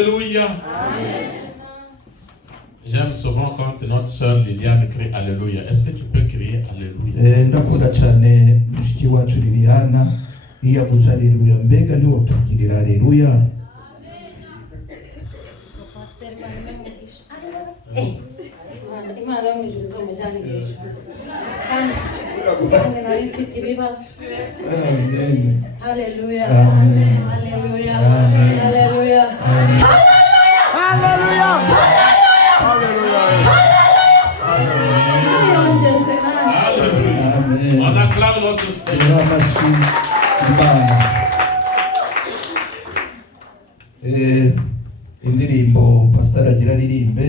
Alléluia. J'aime souvent quand notre sœur Liliane crie Alléluia. Est-ce que tu peux crier Alléluia? Ndakunda cyane mushiki wacu Liliana iyo avuze Alléluia, mbega niwo tubwirira Alléluia. Imana mwijuru mujyane hejuru kandi nari mfite ibibazo. Amen. Haleluya. Amen. Haleluya. Amen. Haleluya. Hallelujah! Hallelujah! Yongeje nani? Alléluia. Amen. On acclame notre Seigneur. Amashyi Imana. Indirimbo Pastor agira aririmbe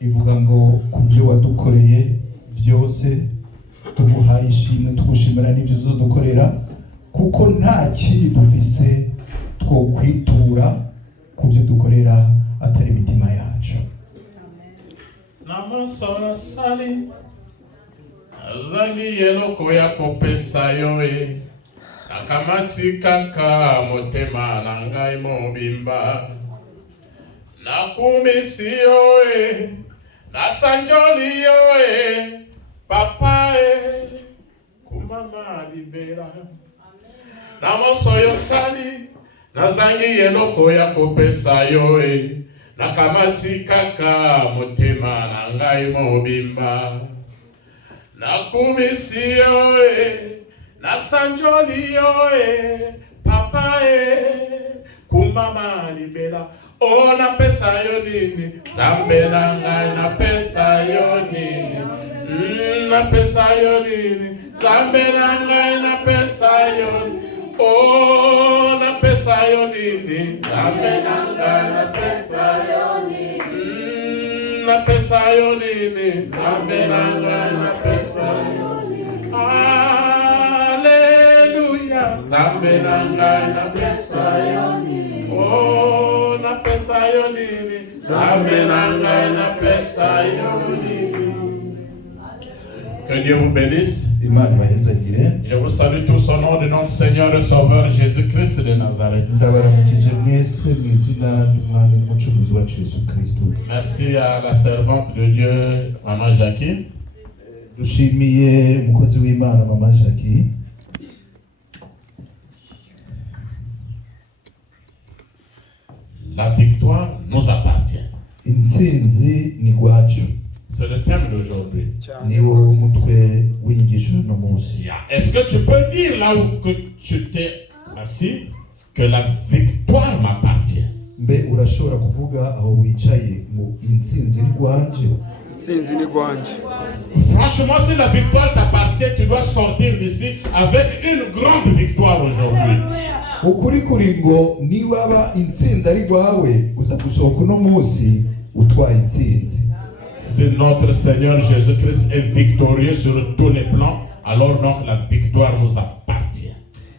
ivuga ngo kubyo wadukoreye byose tuguhaye ishimwe, tugushimira n'ibyo uzodukorera kuko nta kindi dufise two kwitura kubyo dukorera atari imitima yacu. Namasora sali azangi yeloko ya kopesa yoe nakamati kaka motema nangai mobimba nakumisi yoe nasanjoli yoe papa kumama libera namosoyo sali nazangi yeloko ya kopesa yoe nakamati kaka motema nangai mobimba nakumisi yoe nasanjoli yoe papa kumama libera. Oh, napesa yo nini Zambe nangai napesa yo nini napesa yo nini Zambe nangai napesa yo nini. Oh, napesa yo nini Zambe nangai napesa yo nini napesa yo nini Zambe nangai napesa yo nini. Hallelujah. Zambe nangai napesa yo nini. Oh, napesa yo nini Zambe nangai napesa yo nini. Que Dieu vous bénisse. Imana ibahezagire. Je vous salue tous au nom de notre Seigneur et Sauveur Jésus-Christ de Nazareth. Nzabaramukije mwese mu izina ry'Umwami n'Umucunguzi wacu Yesu Kristo. Merci à la servante de Dieu, Maman Jackie. Dushimiye umukozi w'Imana Mama Jackie. La victoire nous appartient. Intsinzi ni gwacu. C'est le thème d'aujourd'hui. Niwo mutwe w'inyigisho no munsi. Est-ce que tu peux dire là où que tu t'es assis que la victoire m'appartient? Mbe urashobora kuvuga aho wicaye mu intsinzi ni gwanje? Intsinzi ni gwanje. Franchement, si la victoire t'appartient, tu dois sortir d'ici avec une grande victoire aujourd'hui. Ukuri kuri ngo niwaba intsinzi ari gwawe uza gusohoka uno munsi utwaye intsinzi. Si notre Seigneur Jésus-Christ est victorieux sur tous les plans, alors donc la victoire nous appartient.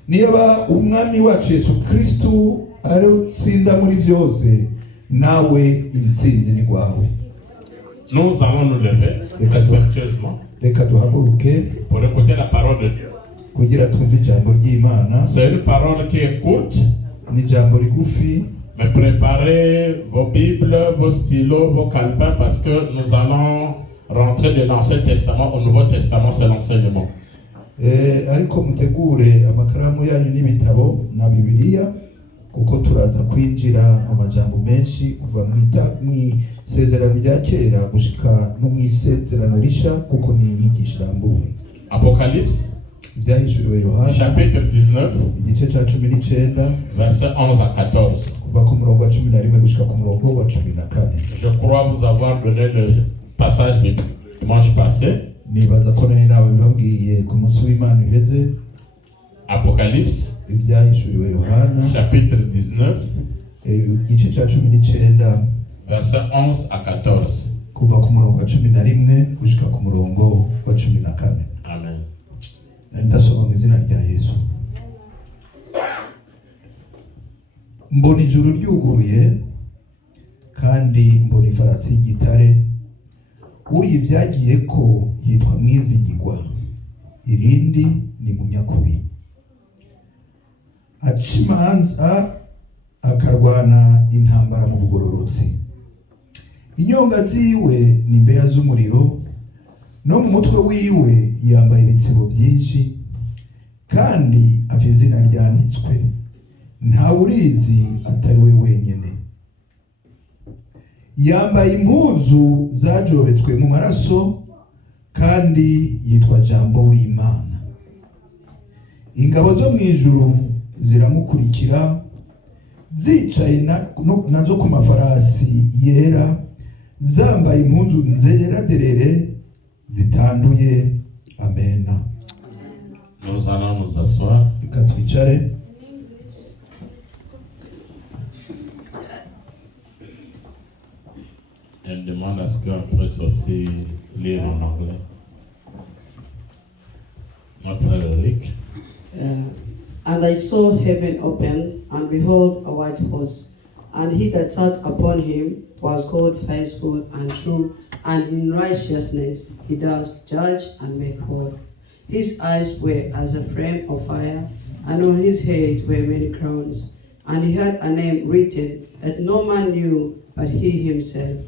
Niba umwami wacu Yesu Kristo ari utsinda muri byose, nawe intsinzi ni gwawe. Nous allons nous lever respectueusement Reka duhaguruke pour écouter la parole de Dieu. kugira twumve ijambo ry'Imana. C'est une parole qui est courte, Ni ijambo rigufi, mais préparez vos Bibles, vos stylos, vos calepins parce que nous allons rentrer de l'Ancien Testament au Nouveau Testament, c'est l'enseignement. ariko mutegure amakaramu yanyu n'ibitabo na Bibiliya kuko turaza kwinjira mu majambo menshi kuva mu isezerano rya kera gushika no mu isezerano risha kuko ni inyigisho irambuye. Apocalypse, Ibyahishuriwe Yohana chapitre 19, igice ca 19 versets 11 à 14. kuva ku murongo wa 11 gushika ku murongo wa 14. Je crois vous avoir donné le passage du dimanche passé. Nibaza ko nari nabibabwiye ku munsi w'Imana uheze. Apocalypse, Ibyahishuriwe Yohana chapitre 19, igice ca 19 versets 11 à 14. kuva ku murongo wa 11 gushika ku murongo wa 14. Amen. Ndasoma mu izina rya Yesu. Mbona ijuru ryuguruye kandi mbona ifarasi y'igitare, uyivyagiye ko yitwa Mwizigirwa, irindi ni Munyakuri. Aca imanza akarwana intambara mu bugororotsi. Inyonga ziwe ni imbeya z'umuriro, no mu mutwe wiwe yambaye ibitsibo byinshi, kandi afite izina ryanditswe, ntawe urizi atari we wenyine. Yambaye impuzu zajobetswe mu maraso, kandi yitwa Jambo w'Imana. Ingabo zo mu ijuru ziramukurikira, zicaye nazo ku mafarasi yera, zambaye impuzu zera derere zitanduye. Amena. Nous allons nous asseoir. Reka twicare. Elle demande à ce qu'on puisse aussi lire en anglais. Notre frère Eric. And I saw heaven opened, and behold, a white horse, and he that sat upon him was called Faithful and True, and in righteousness he does judge and make whole. His eyes were as a flame of fire, and on his head were many crowns. And he had a name written that no man knew but he himself.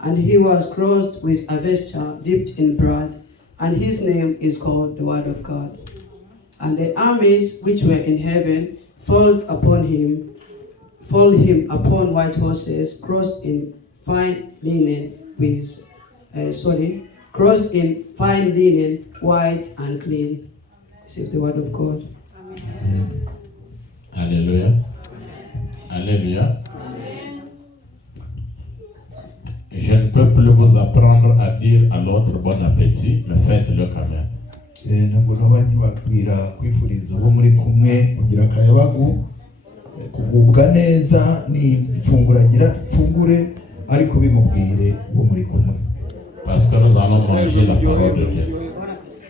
And he was clothed with a vesture dipped in blood, and his name is called the Word of God. And the armies which were in heaven followed him upon white horses, crossed in fine linen, white and clean. This is the word of God. Amen. Alléluia. Alléluia. Je ne peux plus vous apprendre à dire à l'autre bon appétit, mais faites-le quand même. Ntabwo naba nkibabwira kwifuriza uwo muri kumwe kugira akayabagu, kugubwa neza n'ifunguro agira fungure, ariko bimubwire uwo muri kumwe. Parce que nous allons manger la parole de Dieu.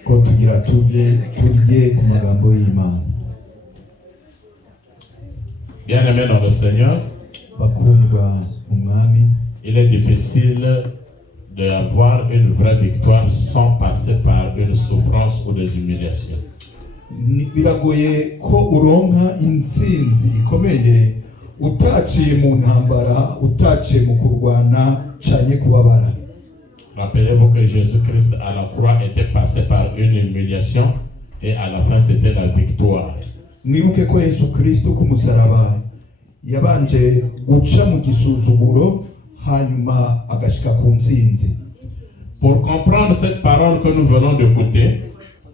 Ko tugira turye ku magambo y'Imana. Bien-aimés dans le Seigneur, Bakundwa umwami, il est difficile d'avoir une vraie victoire sans passer par une souffrance ou des humiliations. Biragoye ko uronka intsinzi ikomeye utaciye mu ntambara, utaciye mu kurwana canye kubabara. Rappelez-vous que Jésus-Christ à la croix était passé par une humiliation et à la fin c'était la victoire. Mwibuke ko Yesu Kristo ku musaraba yabanje guca mu gisuzuguro, hanyuma agashika ku ntsinzi. Pour comprendre cette parole que nous venons d'écouter,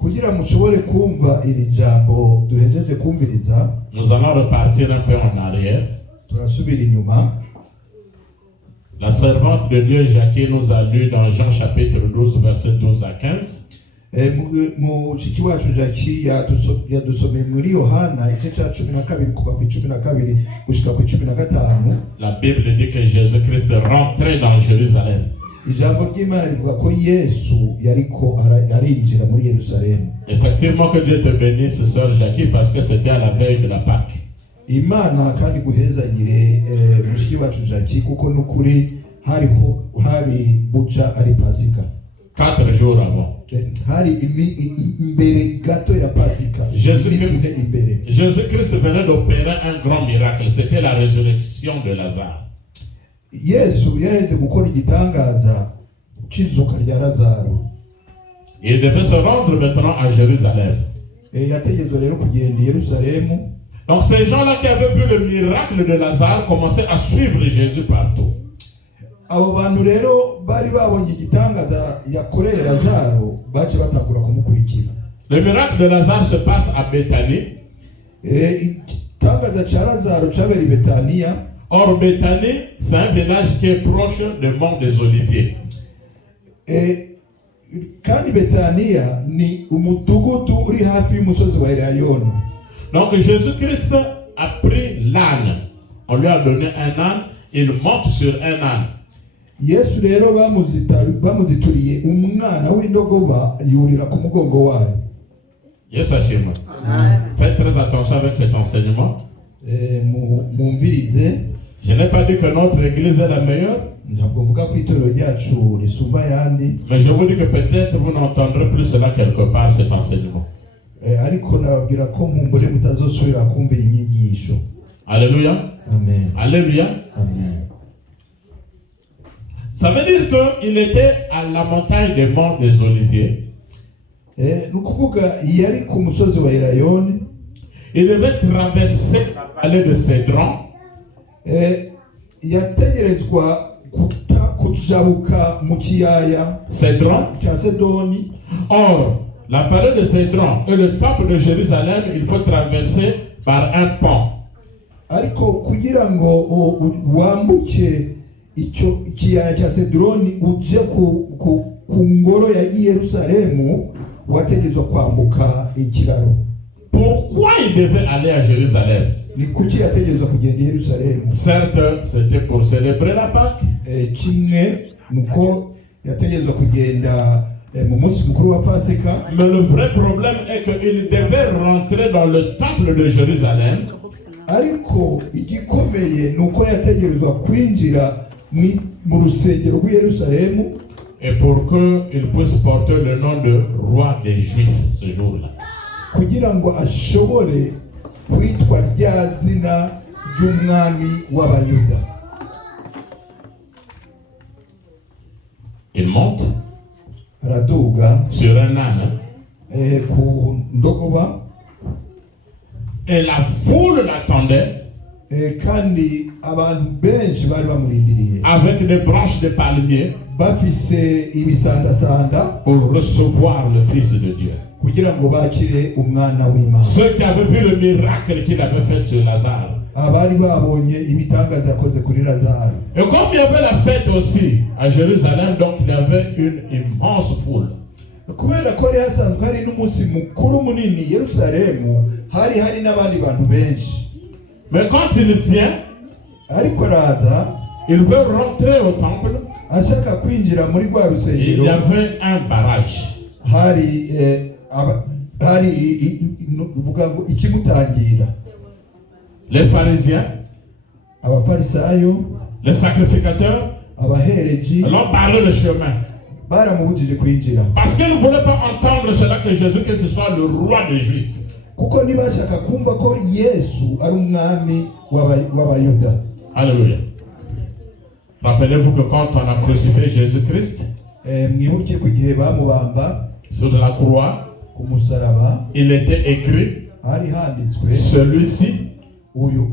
kugira mushobore kumva iri jambo duhejeje kumviriza, nous allons repartir un peu en arrière. turasubira inyuma. La servante de Dieu Jackie nous a lu dans Jean chapitre 12 versets 12 à 15. Mushiki wacu Jackie yadusomeye muri Yohana igice cya 12 kuva ku 12 gushika ku 15. La Bible dit que Jésus-Christ rentrait dans Jérusalem. Ijambo ry'Imana rivuga ko Yesu yariko arinjira muri Yerusalemu. Effectivement, que Dieu te bénisse, sœur Jackie, parce que c'était à la veille de la Pâque. Imana kandi guhezagire mushiki wacu Jackie, kuko nukuri hari buca ari Pasika. 4 jours avant. Hari imbere gato ya Pasika. Jésus-Christ venait d'opérer un grand miracle. C'était la résurrection de Lazare. Yesu yareze gukora igitangaza cy'izuka rya Lazaro. Il devait se rendre maintenant à Jérusalem. Yategezwe rero kugenda i Yerusalemu. Donc ces gens-là qui avaient vu le miracle de Lazare commençaient à suivre Jésus partout. Abo bantu rero bari babonye igitangaza yakoreye Lazaro, bace batangura kumukurikira. Le miracle de Lazare se passe à Béthanie. Igitangaza cya Lazaro cyabera i Betania. Or Béthanie, c'est un village qui est proche du mont des Oliviers. Kandi Betania ni umudugudu uri hafi y'umusozi wa Elayono. Donc Jésus-Christ a pris l'âne. On lui a donné un âne. Il monte sur un âne. Yesu rero bamuzituriye umwana w'indogoba yurira ku mugongo wayo. Yes, Hachim. Faites très attention avec cet enseignement. Mumvirize. Je n'ai pas dit que notre église est la meilleure. Mais je vous dis que peut-être vous n'entendrez plus cela quelque part, cet enseignement. Alléluia. Amen. Alléluia. Amen. Ça veut dire qu'il était à la montagne des monts des Oliviers. Nukuvuga yari ku musozi wa Elayono. Il devait traverser la vallée de Cédron. Yategerezwa kujabuka mu kiyaya Cédron. cya Sedoni. Or, la vallée de Cédron et le temple de Jérusalem, il faut traverser par un pont. Ariko kugira ngo wambuke icyo ikiyaya cya Sedroni uje ku ngoro ya Yerusalemu wategetswe kwambuka ikiraro. Pourquoi il devait aller à Jérusalem? Ni kuki yategetswe kugenda i Yerusalemu? Certes, c'était pour célébrer la Pâque. Kimwe nuko yategetswe kugenda mu munsi mukuru wa Pasika. Mais le vrai problème est qu'il devait rentrer dans le temple de Jérusalem. Ariko igikomeye nuko yategerezwa kwinjira mu rusengero rw'i Yerusalemu. Et pour qu'il puisse porter le nom de roi des Juifs ce jour-là. Kugira ngo ashobore kwitwa rya zina ry'umwami w'Abayuda. Il monte Araduga sur un âne. Ku ndogoba. Et la foule l'attendait. Kandi abantu benshi bari bamurindiriye. Avec des branches de palmier. Bafise ibisandasanda. Pour recevoir le Fils de Dieu. Kugira ngo bakire umwana w'Imana. Ceux qui avaient vu le miracle qu'il avait fait sur Lazare. Abari babonye ibitangaza yakoze kuri Lazare. Et comme il y avait la fête aussi à Jérusalem, donc il y avait une immense foule. Kubera ko ari hasanzwe hari n'umunsi mukuru munini Yerusalemu, hari n'abandi bantu benshi. Mais quand il vient, ariko raza, il veut rentrer au temple. Ashaka kwinjira muri rwa rusengero. Il y avait un barrage. Hari uvuga ngo ikimutangira. Les pharisiens, abafarisayo, les sacrificateurs, abahereji, l'ont barré le chemin. Baramubujije kwinjira. Parce qu'ils ne voulaient pas entendre cela que Jésus-Christ soit le roi des Juifs. Kuko ntibashaka kumva ko Yesu ari umwami w'Abayuda. Alléluia. Rappelez-vous que quand on a crucifié Jésus-Christ mwibuke ku gihe bamubamba sur la croix, ku musaraba, il était écrit, hari handitswe, celui-ci uyu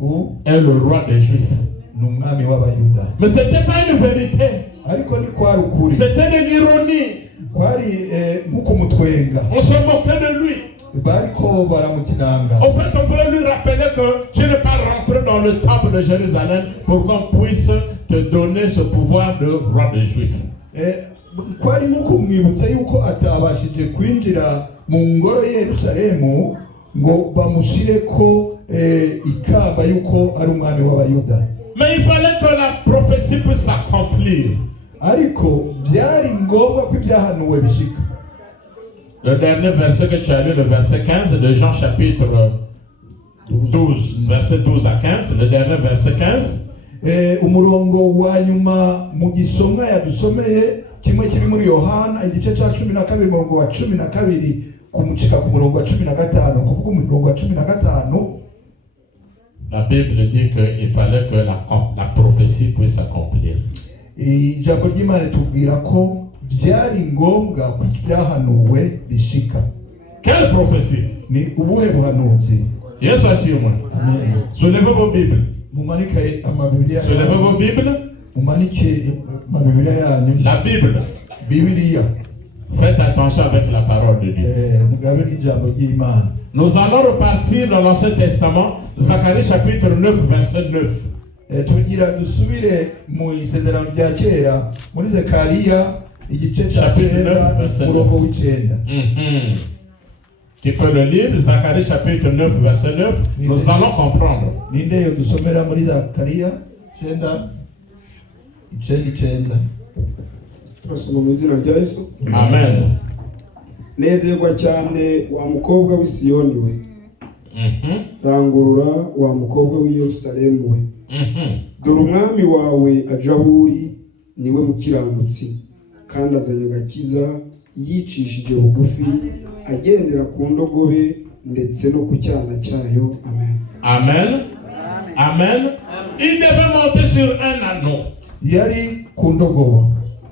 est le roi des Juifs. n'umwami w'Abayuda. Mais ce n'était pas une vérité. Ariko ni kwari ukuri. C'était de l'ironie. Kwari nk'uko mutwenga. On se moquait de lui. Bariko baramukinanga. En fait, on voulait lui rappeler que tu n'es pas rentré dans le temple de Jérusalem pour qu'on puisse te donner ce pouvoir de roi des Juifs. Kwari nk'uko mwibutsa yuko atabashije kwinjira mu ngoro Yerusalemu ngo bamushireko ikamba yuko ari umwami w'Abayuda. Mais il fallait que la prophétie puisse s'accomplir. Ariko byari ngombwa ko ibyahanuwe bishika. Le dernier verset que tu as lu, le verset 15 de Jean chapitre 12, verset 12 à 15, le dernier verset 15. Umurongo wa nyuma mu gisomwa yadusomeye kimwe kiri muri Yohana igice cya 12 umurongo wa 12 kumucika ku murongo wa 15 kuvuga umurongo wa 15. La Bible dit qu'il fallait que la prophétie puisse s'accomplir. Ijambo ry'Imana tubwira ko byari ngombwa ko ibyahanuwe bishika. Quelle prophétie? Ni ubuhe buhanuzi? Yesu asimu. Amen. Soulevez vos Bibles. Mumanike amabibiliya. Soulevez vos Bibles. Mumanike amabibiliya yanyu. La Bible. Bibiliya. Faites attention avec la parole de Dieu. Mugabe n'ijambo ry'Imana. Nous allons repartir dans l'Ancien Testament, Zacharie chapitre 9, verset 9. Tugira dusubire mu isezerano rya kera muri Zakariya igice cya 9 umurongo w'icenda. Tu peux le lire, Zacharie chapitre 9, verset 9. Nous allons comprendre. Ninde yo dusomera muri Zakariya 9:9. Turasoma mu izina rya Yesu. Amen. Nezerwa cyane wa mukobwa w'i Siyoni we. Rangurura wa mukobwa w'i Yerusalemu we. Dore umwami wawe aje aho uri, niwe mukiranutsi kandi azanye agakiza, yicishije bugufi, agendera ku ndogobe ndetse no ku cyana cyayo. Amen. Amen. Amen. Il devait monter sur un anneau. yari ku ndogoba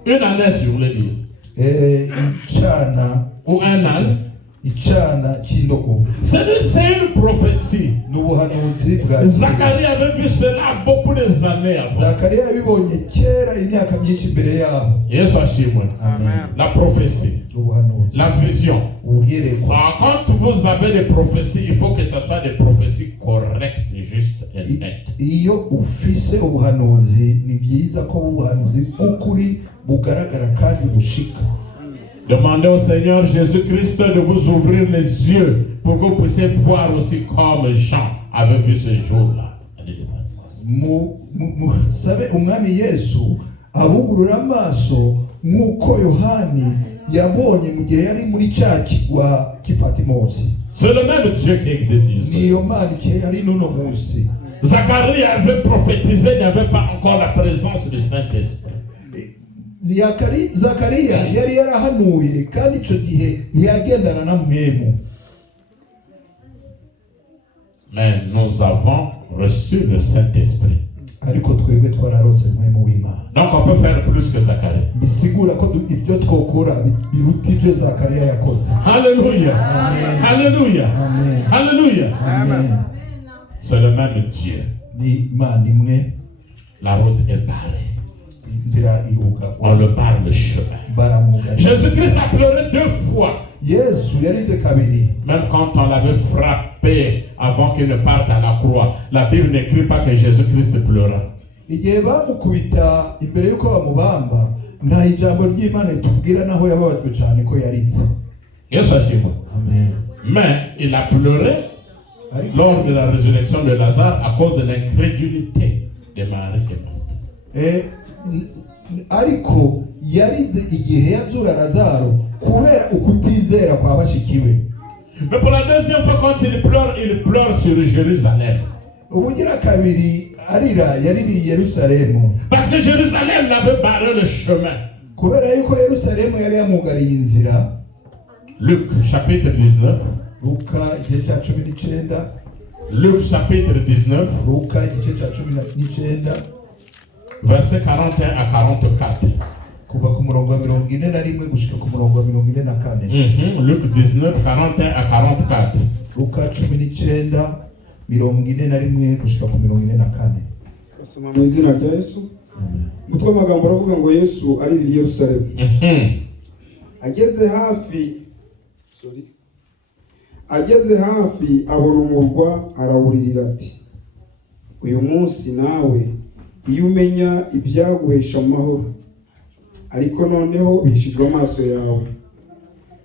Une année, si vous voulez dire. icana Ou un âne. icana cy'indogoba C'est une prophétie. n'ubuhanuzi bwa Zacharie avait vu cela beaucoup des années avant. Zakariya yabibonye kera imyaka myinshi imbere yabo. Yesu ashimwe. Amen. La prophétie, Ubuhanuzi la vision. ubuyerekwa. Alors, quand vous avez des prophéties, il faut que ce soit des prophéties correctes, justes et nettes. Iyo ufise ubuhanuzi ni byiza ko ubuhanuzi bw'ukuri bugaragara kandi bushika. Demandez au Seigneur Jésus-Christ de vous ouvrir les yeux pour que vous puissiez voir aussi comme Jean avait vu ce jour-là. Musabe umwami Yesu abugurura amaso nk'uko Yohani yabonye mu gihe yari muri cya kigwa cy'Ipatimosi. C'est le même Dieu qui existe. Niyo Mana yari n'uno munsi. Zacharie avait prophétisé, il n'y avait pas encore la présence du Saint-Esprit. Zakariya yari yarahanuye kandi icyo gihe ntiyagendana na mwemu. Mais nous avons reçu le Saint-Esprit. Ariko twebwe twararose mwemu w'Imana. Donc on peut faire plus que Zacharie. Bisigura ko ibyo twokora biruta ibyo Zakariya yakoze. Alléluia. Amen. Alléluia. Amen. Alléluia. Amen. C'est le même Dieu. Ni Imana imwe. La route est barrée. Inzira iruga. On le barre le chemin. Baramuga. Jésus-Christ a pleuré 2 fois. Yesu yarize kabiri. Même quand on l'avait frappé avant qu'il ne parte à la croix, la Bible n'écrit pas que Jésus-Christ pleura. Igihe bamukubita imbere yuko bamubamba nta ijambo ry'Imana ritubwira naho yababajwe cyane ko yaritse. Yesu ashimwe. Amen. Mais il a pleuré lors de la résurrection de Lazare à cause de l'incrédulité de Marie et Marthe. Ariko yarize igihe yazura Lazaro kubera ukutizera kwa bashikiwe. Mais pour la deuxième fois quand il pleure sur Jérusalem. Ubugira kabiri arira yariri Yerusalemu. Parce que Jérusalem l'avait barré le chemin. Kubera yuko Yerusalemu yari yamugariye inzira. Luc chapitre 19. Luka igice cya 19. Luc chapitre 19. Luka igice cya 19. Verset 41 à 44. Kuva ku murongo wa 41 gushika ku murongo wa 44. Luc 19, 41 à 44. Luka 19, 41 gushika ku 44. Asoma mu izina rya Yesu. Mutwe amagambo aravuga ngo Yesu ari i Yerusalemu. Ageze hafi abona umurwa arawuririra ati, uyu munsi nawe iyo umenya ibyaguhesha amahoro, ariko noneho bihishijwe amaso yawe,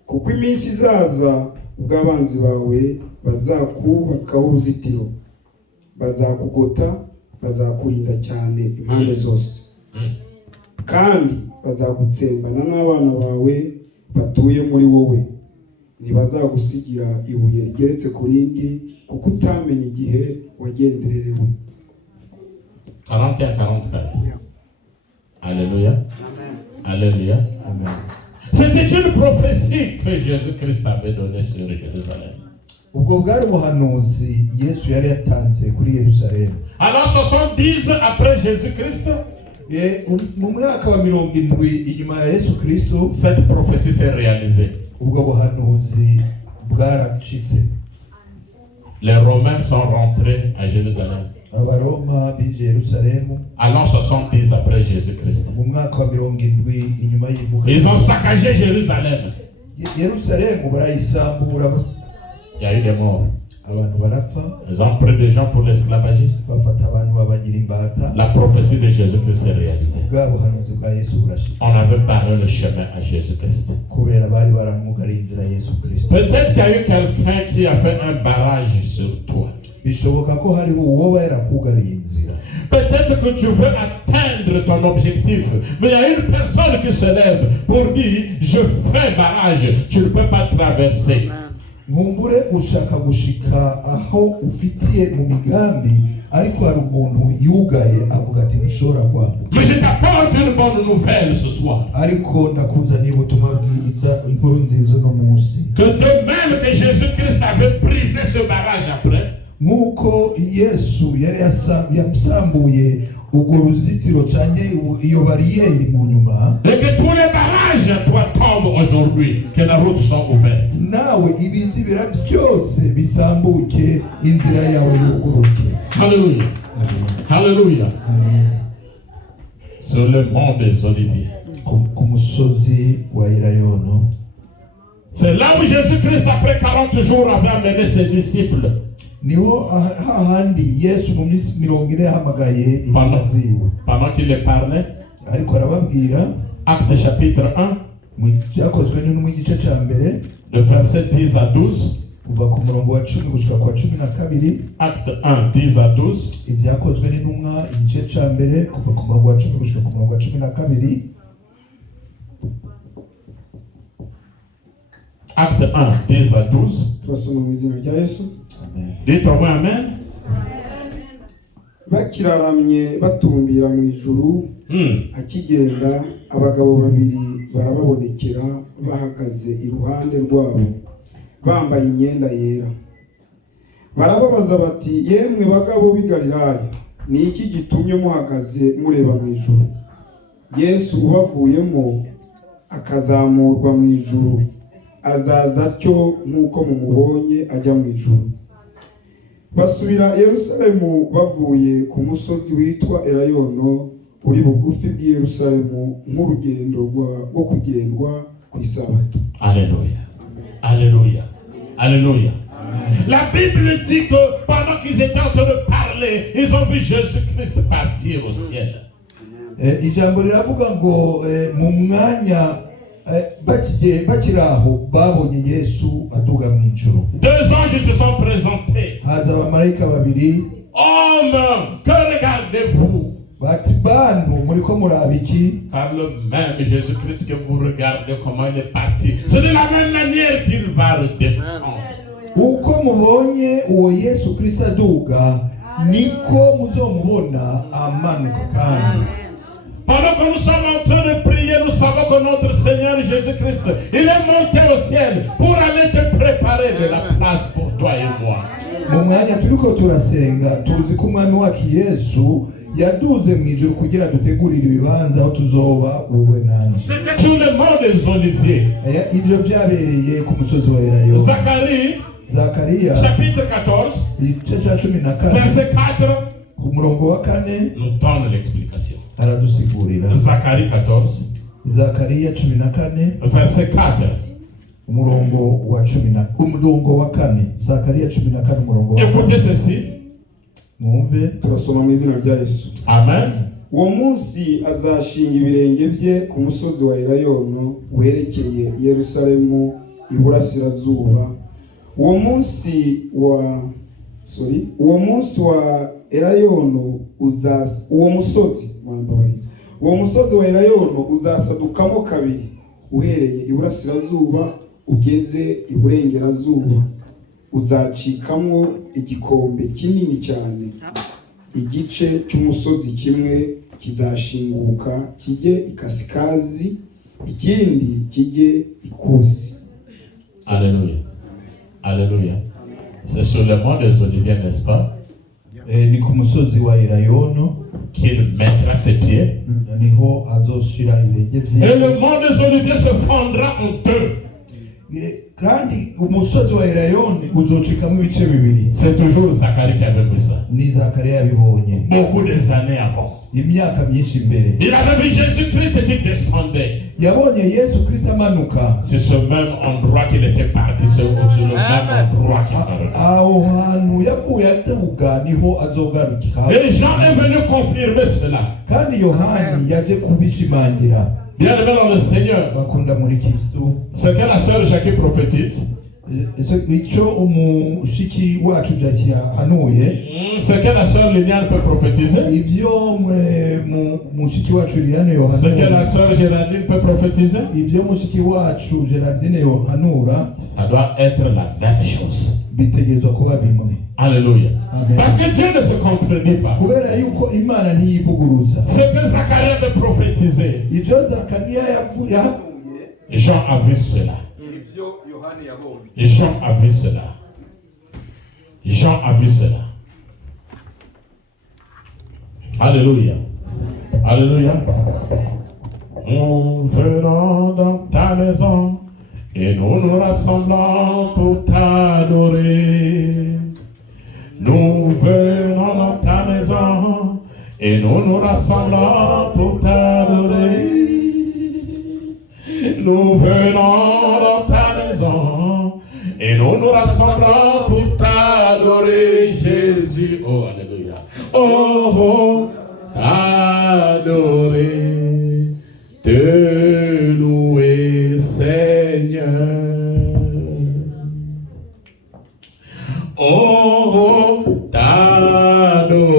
kuko iminsi izaza ubwo abanzi bawe bazakubakaho uruzitiro, bazakugota, bazakurinda cyane impande zose, kandi bazagutsembana n'abana bawe batuye muri wowe, ntibazagusigira ibuye rigeretse ku rindi, kuko utamenye igihe wagendererewe. 41-44. Alléluia. Alléluia. Amen. C'était une prophétie que Jésus-Christ avait donnée sur Jérusalem. Ubwo bwari ubuhanuzi Yesu yari yatanze kuri Yerusalemu. Alors 70 après Jésus-Christ, mu mwaka wa 70 inyuma ya Yesu Kristo, cette prophétie s'est réalisée. Ubwo buhanuzi bwaracitse. Les Romains sont rentrés à Jérusalem. Abaroma binjiye Yerusalemu. Alors 70 après Jésus-Christ. Mu mwaka wa 70 inyuma y'ivuka. Ils ont saccagé Jérusalem. Yerusalemu barayisambura. Il y a eu des morts. Abantu barapfa. Ils ont pris des gens pour l'esclavagisme. Bafata abantu babagira imbata. La prophétie de Jésus-Christ s'est réalisée. Bwa buhanuzi bwa Yesu burashika. On avait barré le chemin à Jésus-Christ. Kubera bari baramugariye inzira Yesu Kristo. Peut-être qu'il y a eu quelqu'un qui a fait un barrage sur toi. Bishoboka ko hariho uwo yarakugariye inzira. Peut-être que tu veux atteindre ton objectif, mais il y a une personne qui se lève pour dire je fais barrage, tu ne peux pas traverser. Nkumbure ushaka gushika aho ufitiye mu migambi, ariko hari umuntu yugaye avuga ati ntushobora kwambuka. Mais je t'apporte une bonne nouvelle ce soir. Ariko ndakuzaniye ubutumwa bwiza, inkuru nziza no munsi. Que de même que Jésus-Christ avait brisé ce barrage après, nk'uko Yesu yari yasambuye urwo ruzitiro canke iyo bariyeri mu nyuma, et que tous les barrages doivent tomber aujourd'hui, que la route soit ouverte. nawe ibizibira byose bisambuke, inzira yawe yuguruke. Alléluia. Alléluia. Sur le mont des Oliviers. Ku musozi wa Elayono, C'est là où Jésus-Christ, après 40 jours, avait amené ses disciples. niho hahandi Yesu mu minsi 40 yahamagaye intumwa ziwe, Pendant qu'il les parlait, ariko arababwira Acte chapitre 1, mu byakozwe n'intumwa igice ca mbere de verset 10 à 12. kuva ku murongo wa 10 gushika kwa 12. Acte 1, 10 à 12. Ibyakozwe n'intumwa igice ca mbere kuva ku murongo wa 10 gushika ku murongo wa 12. Acte 1, 10 à 12. turasoma mu izina rya Yesu. Dites-moi Amen. Bakiraramye batumbira mu ijuru, akigenda abagabo babiri barababonekera bahagaze iruhande rwabo bambaye imyenda yera. Barababaza bati, yemwe bagabo b'i Galilaya, ni iki gitumye muhagaze mureba mu ijuru? Yesu ubavuyemo akazamurwa mu ijuru, azaza atyo nk'uko mumubonye ajya mu ijuru. Basubira Yerusalemu bavuye ku musozi witwa Elayono uri bugufi bw'i Yerusalemu nk'urugendo rwo kugendwa ku isabato. Alléluia. Alléluia. Alléluia. La Bible dit que pendant qu'ils étaient en train de parler, ils ont vu Jésus-Christ partir au ciel. Ijambo riravuga ngo mu mwanya bakiraho babonye Yesu aduga mu ijuru. Deux anges se sont présentés. Haza abamarayika babiri. Hommes, que regardez-vous? Bati bantu muriko muraba iki? Car le même Jésus-Christ que vous regardez comment il est parti, c'est de la même manière qu'il va redescendre. Uko mubonye uwo Yesu Kristo aduga, niko muzomubona amanuka kandi. Pendant que nous sommes en train de prier, nous savons que notre Seigneur Jésus-Christ, il est monté au ciel pour aller te préparer de la place pour toi et moi. Mu mwanya turiko turasenga, tuzi ko umwami wacu Yesu yaduze mu ijuru kugira dutegurire ibibanza aho tuzoba wowe nanje. C'était sur le mont des Oliviers. Ibyo byabereye ku musozi wa Elayono. Zakariya chapitre 14, igice cya 14 verset 4, ku murongo wa 4 nous donne l'explication. aradusigurira. Zacharie 14, Zakariya 14 verset 4. umurongo wa 10 umurongo wa 4. Zakariya 14 umurongo wa 4. Écoutez ceci. Mwumve. Turasoma mu izina rya Yesu. Amen. Uwo munsi azashinga ibirenge bye ku musozi wa Elayono werekeye Yerusalemu iburasirazuba. Uwo munsi wa Elayono uwo musozi wa Elayono uzasadukamo kabiri, uhereye iburasirazuba ugeze iburengerazuba. Uzacikamo igikombe kinini cyane. Igice cy'umusozi kimwe kizashinguka kijye ikasikazi, ikindi kijye ikusi. Alléluia. Alléluia. C'est sur le mont des Oliviers, n'est-ce pas? Ni ku musozi wa Elayono qu'il mettra ses pieds. niho azoshira ibirenge bye. Et le mont des Oliviers se fondra en deux. Kandi umusozi wa Elayono uzocikamo ibice bibiri. C'est toujours Zacharie qui avait vu ça. Ni Zakariya yabibonye Beaucoup des années avant. imyaka myinshi imbere. Il avait vu Jésus-Christ qui descendait. Yabonye Yesu Kristo amanuka. C'est ce même endroit qu'il était parti, sur le même endroit qu'il était. Aho hantu yakuye atebuka niho azogarukira. Et Jean est venu confirmer cela. Kandi Yohani yaje kubishimangira. Bien aimé dans le Seigneur, Bakunda muri Kristo. ce que la sœur Jackie prophétise, Icyo umushiki wacu Jackie hanuye, ce que la sœur Liliane peut prophétiser, ibyo mushiki wacu Liliane ce que la yohanura, sœur Géraldine peut prophétiser, ibyo mushiki wacu Gerardine yohanura, ça doit être la même chose. bitegezwa kuba bimwe. Alléluia. Amen. Parce que Dieu ne se contredit pas. Kubera yuko Imana ntiyivuguruza. Ce que Zacharie avait prophétisé, Ibyo Zakariya yahanuye, Jean a vu cela. ibyo Yohani yabonye. Jean a vu cela. Jean a vu cela. Alléluia. Alléluia. Nous venons dans ta maison et nous nous rassemblons pour t'adorer. Nous venons dans ta maison et nous nous rassemblons pour t'adorer. Nous venons dans ta maison et nous nous rassemblons pour t'adorer, Jésus. Oh, alléluia. Oh, oh, t'adorer, te louer, Seigneur. Oh, oh, t'adorer,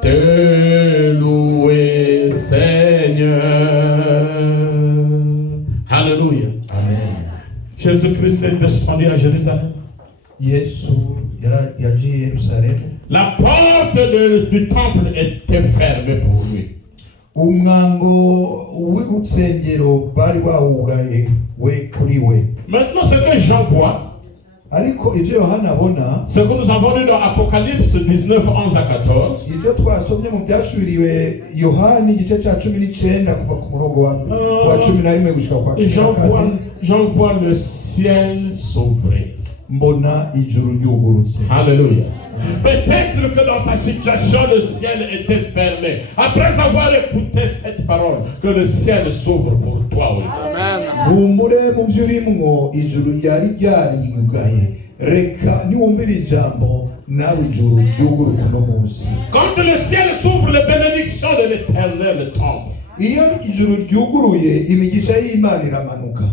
te louer, Seigneur. Alléluia. Amen. Jésus-Christ est descendu à Jérusalem. Yesu yagiye i Yerusalemu. La porte du temple était fermée pour lui. Umwango w'urusengero bari bawugaye we kuri we. Maintenant, ce que Jean voit, Ariko ivyo Yohana abona, ce que nous avons lu dans Apocalypse 19, 11 à 14, ivyo twasomye mu byashuriwe Yohani igice cya 19 kuva ku murongo wa 11 gushika kwa 14. Jean voit le ciel s'ouvrir. Mbona ijuru ryugurutse. Alléluia. Peut-être que dans ta situation, le ciel était fermé. Après avoir écouté cette parole, que le ciel s'ouvre pour toi. Amen. Humure mu byo urimwo ijuru ryari ryariyugaye. Reka niwumvira ijambo nawe ijuru ryuguruka uno munsi. Quand le ciel s'ouvre, les bénédictions de l'Éternel tombent. Iyo ijuru ryuguruye imigisha y'Imana iramanuka.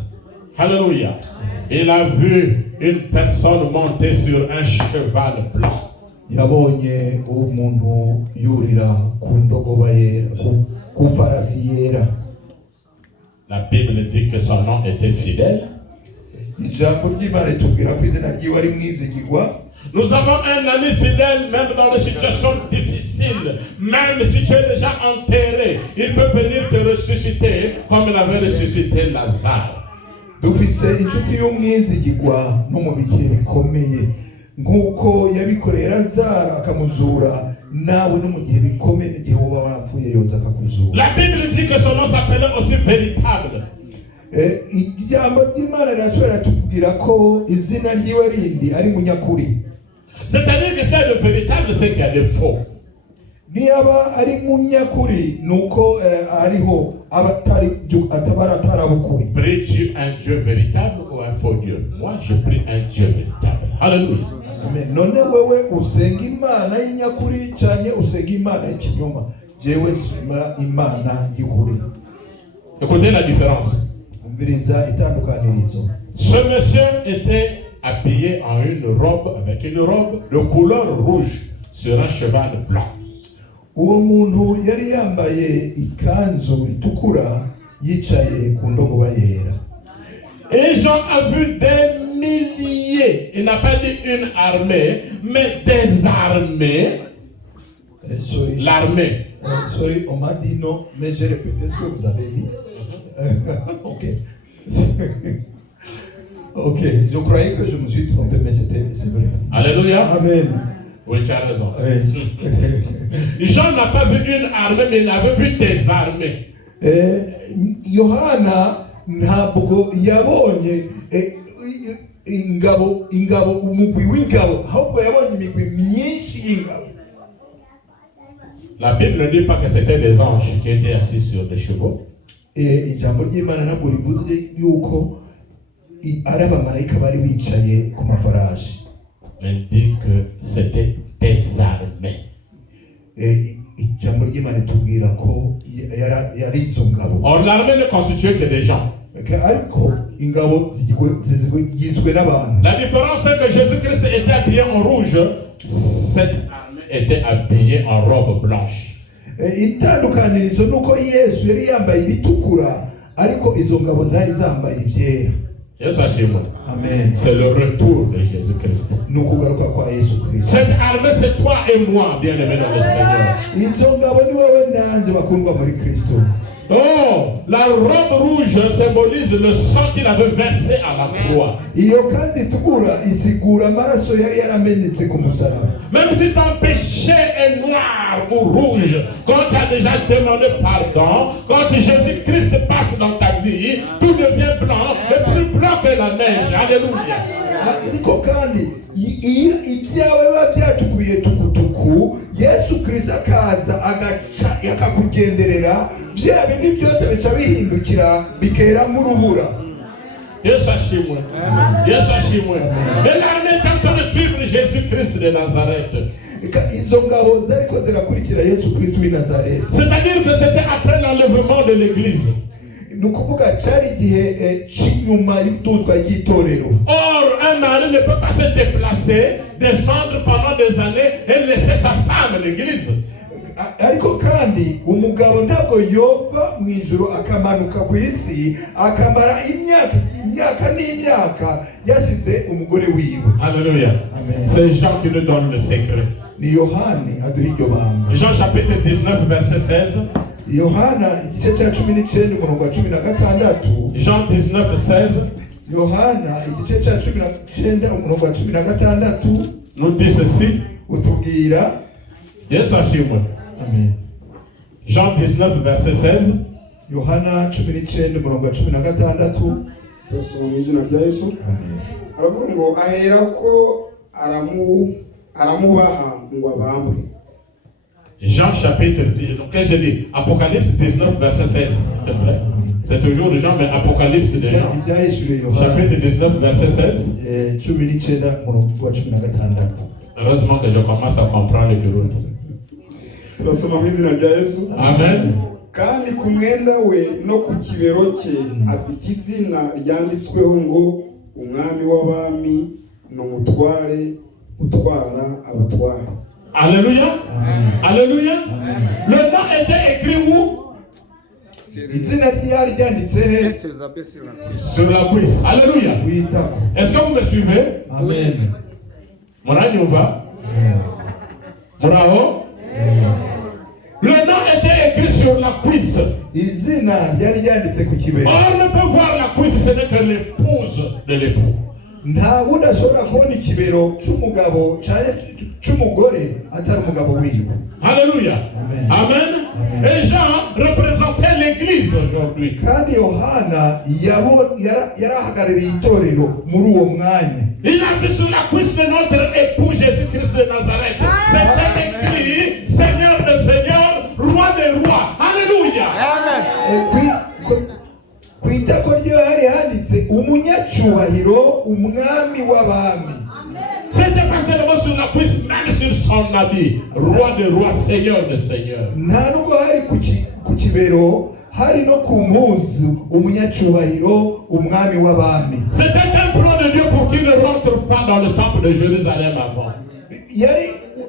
Alléluia. Il a vu une personne monter sur un cheval blanc. Yabonye umuntu yurira ku ndogoba yera, ku farasi yera. La Bible dit que son nom était fidèle. Ijambo ry'Imana ritubwira ko izina ryiwe ari mwizigirwa. Nous avons un ami fidèle même dans des situations difficiles. Même si tu es déjà enterré, il peut venir te ressusciter comme il avait ressuscité Lazare. Dufise inshuti y'umwizigirwa no mu bihe bikomeye nk'uko yabikoreye Lazaro akamuzura, nawe no mu gihe bikomeye n'igihe woba wapfuye yoza akakuzura. La Bible dit que son nom s'appelait aussi véritable. Ijambo ry'Imana rirasubira tubwira ko izina ryiwe rindi ari munyakuri. C'est-à-dire que c'est le véritable, c'est qu'il y a des faux. Niyaba ari munyakuri nuko ariho atabara atarabukuri. Prie-tu un Dieu véritable ou un faux Dieu? Moi, je prie un Dieu véritable. Alléluia. Amen. None wewe usenga Imana y'inyakuri cyane usenga Imana y'ikinyoma? Jewe nshima Imana y'ukuri. Écoutez la différence. Umviriza itandukanirizo. Ce monsieur était habillé en une robe, avec une robe de couleur rouge sur un cheval blanc. Uwo muntu yari yambaye ikanzu itukura yicaye ku ndogoba yera. Et Jean a vu des milliers, il n'a pas dit une armée, mais des armées. Sorry. L'armée. Sorry, on m'a dit non, mais j'ai répété ce que vous avez dit. Ok. Ok, je croyais que je me suis trompé, mais c'est vrai. Alléluia. Amen. Oui, tu as raison. Oui. Jean n'a pas vu une armée, mais il avait vu des armées. Yohana ntabwo yabonye ingabo umugwi w'ingabo, ahubwo yabonye imigwi myinshi y'ingabo. La Bible ne dit pas que c'était des anges qui étaient assis sur des chevaux. Ijambo ry'Imana ntabwo rivuze yuko ari abamarayika bari bicaye ku mafarashi. Il dit que c'était des armées. Ijambo ry'Imana tubwira ko yari izo ngabo. Or l'armée ne constituait que des gens. Ariko ingabo zigizwe n'abantu. La différence c'est que Jésus-Christ était habillé en rouge, cette armée était habillée en robe blanche. Itandukanirizo nuko Yesu yari yambaye ibitukura ariko izo ngabo zari zambaye ibyera. Yesu ashimwe. Amen. C'est le retour de Jésus-Christ. Nukugaruka kwa Yesu Kristo. Cette armée c'est toi et moi, bien-aimés dans le Seigneur. Izo ngabo ni wewe nanje bakundwa muri Kristo. Oh, la robe rouge symbolise le sang qu'il avait versé à la croix. iyo kanzu itukura isigura amaraso yari yaramenetse ku musaraba. Même si ton péché est noir ou rouge, quand tu as déjà demandé pardon, quand Jésus-Christ passe dans ta vie, tout devient blanc, et plus blanc que la neige. Alléluia. ariko kandi iyo ibyawe biba byatukuye tukutuku, Yesu Kristo akaza agaca akakugenderera, bya bindi byose bica bihindukira bikera nk'urubura. Yesu ashimwe. Yesu ashimwe. Et l'armée est en train de suivre Jésus-Christ de Nazareth. Izo ngabo zariko zirakurikira Yesu Kristo w'i Nazareti. C'est-à-dire que c'était après l'enlèvement de l'église. Ni ukuvuga cyari igihe cy'inyuma y'ituzwa ry'itorero. Or, un mari ne peut pas se déplacer, descendre pendant des années et laisser sa femme à l'église. Ariko kandi umugabo ntabwo yova mu ijuru akamanuka ku isi akamara imyaka n'imyaka yasize umugore wiwe. Alléluia. Amen. C'est Jean qui nous donne le secret. Ni Yohani aduha iryo banga. Jean chapitre 19 verset 16. Yohana igice cya 19 umurongo wa 16. Jean 19 16 Yohana igice cya 19 umurongo wa 16 nous dit ceci. utubwira. Yesu ashimwe. Amen. Jean 19 verset 16. Yohana 19 umurongo wa 16. turasoma mu izina rya Yesu. Amen. Aravuga ngo ahera ko aramubaha ngo abambwe. Jean chapitre 10, donc je dis Apocalypse 19 verset 16, s'il te plaît. C'est toujours de Jean, mais Apocalypse de Jean. Chapitre 19 verset 16. 19 umurongo wa 16. Heureusement que je commence à comprendre le Kirundi. Turasoma mu izina rya Yesu. Amen. Kandi ku mwenda we no ku kibero cye afite izina ryanditsweho ngo umwami w'abami n'umutware utwara abatware. Alléluia. Alléluia. Le nom était écrit où? Izina ryari ryanditse sur la cuisse. Alléluia. Est-ce que vous me suivez? Amen. Moranyumva? Morao? Le nom était écrit sur la cuisse. Izina ryari ryanditse ku kibero. On ne peut voir la cuisse, ce n'est que l'épouse de l'époux. Nta wundi ashobora kubona ikibero cy'umugabo cy'umugore atari umugabo wiwe. Alléluia. Amen. Amen. Et Jean représentait l'église aujourd'hui. Kandi Yohana yarahagarariye itorero muri uwo mwanya. Il a vu sur la cuisse de notre époux Jésus-Christ de Nazareth. C'était écrit Seigneur des Seigneurs, Roi des Rois. Alléluia. Ku itako ryo hari handitse umunyacyubahiro, umwami w'abami. C'était pas seulement sur la cuisse, même sur son habit. Roi des rois, Seigneur des seigneurs. Nta nubwo hari ku kibero, hari no ku mpuzu umunyacyubahiro, umwami w'abami. C'était un plan de Dieu pour qu'il ne rentre pas dans le temple de Jérusalem avant.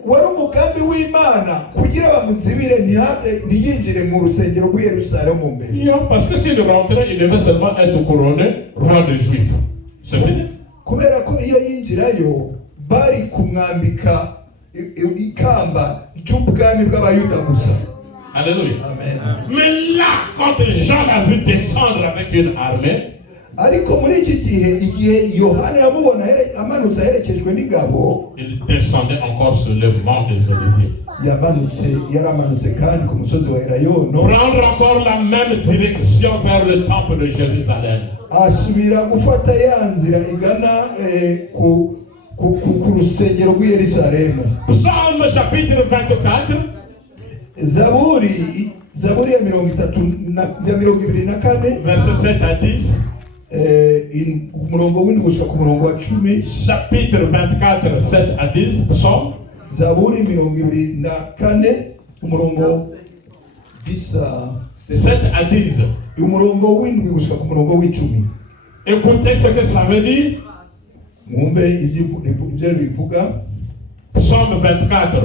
Wari umugambi w'Imana kugira bamuzibire ntiyinjire mu rusengero rw'i Yerusalemu mbere. Parce que s'il rentrait, il devait seulement être couronné roi des Juifs. C'est fini. Kubera ko iyo yinjirayo bari kumwambika ikamba ry'ubwami bw'abayuda gusa. Alléluia. Amen. Mais là, quand Jean l'a vu descendre avec une armée, ariko muri iki gihe Yohana yamubona amanutse aherekejwe n'ingabo, il descendait encore sur le mont des Oliviers. yaramanutse kandi ku musozi wa Elayono, prendre encore la même direction vers le temple de Jérusalem. asubira gufata ya nzira igana ku rusengero rw'i Yerusalemu. Psalm chapitre 24. Zaburi ya 24 verset 7 à 10. umurongo w'indwi gushika ku murongo wa 10. Chapitre 24 7 à 10. Psalm. Zaburi 24 umurongo 7 à 10. umurongo w'indwi gushika ku murongo w'10. Écoutez ce que ça veut dire. Mwumve ibyo bivuga. Psalm 24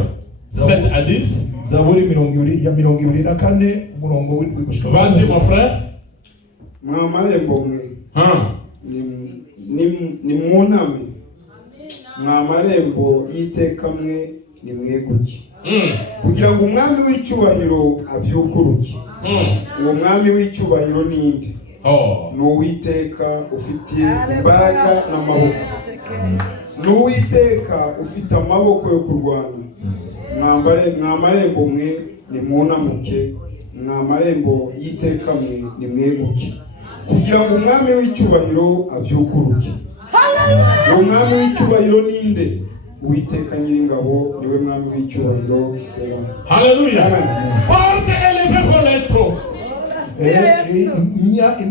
7 à 10. Zaburi 24 umurongo w'indwi gushika. Vas-y mon frère. Mwamarembo mwe ni mwuname, mwamarembo y'iteka mwe ni mweguke. kugira ngo umwami w'icyubahiro abyukuruke. Uwo mwami w'icyubahiro ninde? Ni Uwiteka ufite imbaraga n'amaboko. Ni Uwiteka ufite amaboko yo kurwana. Mwa marembo mwe nimwunamuke, mwa marembo y'iteka mwe nimweguke, kugira ngo umwami w'icyubahiro abyukuruke. Uwo mwami w'icyubahiro ninde? Uwiteka Nyiringabo niwe mwami w'icyubahiro. Sera. Haleluya. Porte élevée pour les trous.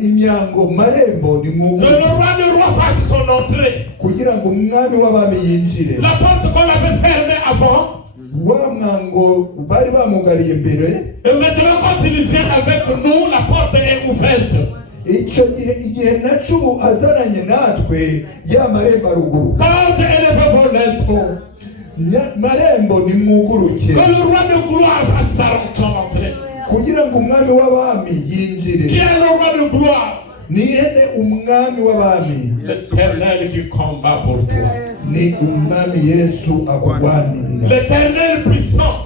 Imyango marembo ni mu Le roi du roi fasse son entrée. kugira ngo umwami w'abami yinjire. La porte qu'on avait fermée avant, wa mwango bari bamugariye mbere, et maintenant quand il vient avec nous, la porte est ouverte. icyo igihe nacu ubu azaranye natwe ya marembo aruguru. Porte élevée pour les trous. Marembo ni mwuguruke Que le roi de gloire fasse son entrée. kugira ngo umwami w'abami yinjire. Qui est le roi de gloire? Ni ene umwami w'abami? L'Éternel qui combat pour toi. Ni umwami Yesu akugwanirira. L'Éternel puissant.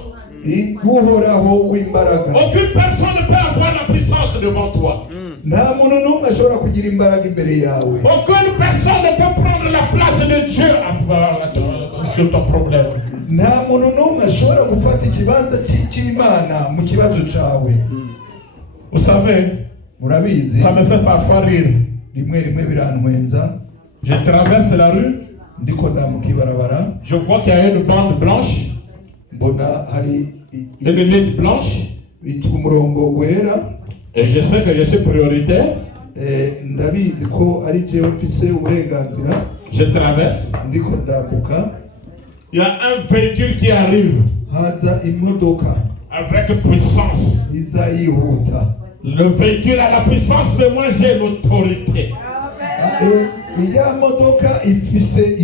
Uhoraho w'imbaraga. Aucune personne ne peut avoir la puissance devant toi. Nta muntu n'umwe ashobora kugira imbaraga imbere yawe. Aucune personne ne peut prendre la place de Dieu sur ton problème. Nta muntu n'umwe ashobora gufata ikibanza cy'Imana mu kibazo cyawe. Vous savez, murabizi, ça me fait parfois rire. Rimwe rimwe birantwenza. Je traverse la rue, ndiko ndamuka ibarabara, je vois qu'il y a une bande blanche, mbona hari une ligne blanche, umurongo wera, et je sais que je suis prioritaire. Ndabizi ko ari jewe mfise uburenganzira. Je traverse, ndiko ndamuka. Il y a un véhicule qui arrive haza imodoka avec puissance. iza yihuta. Le véhicule a la puissance, mais moi j'ai l'autorité. Ya modoka ifise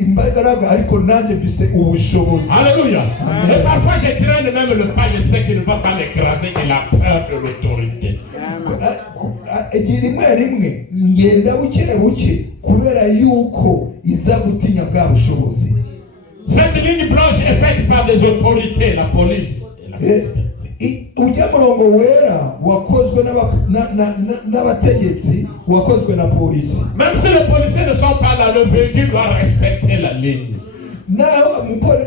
imbaraga ariko nanjye mfise ubushobozi. Alléluia. Et parfois je traîne même le pas, je sais qu'il ne va pas m'écraser, il a peur de l'autorité. Rimwe rimwe ngenda buke buke kubera yuko iza gutinya bwa bushobozi. Cette ligne blanche est faite par des autorités, la police. Ujya murongo wera wakozwe n'abategetsi, wakozwe na polisi. Même si les policiers ne sont pas là, le véhicule doit respecter la ligne.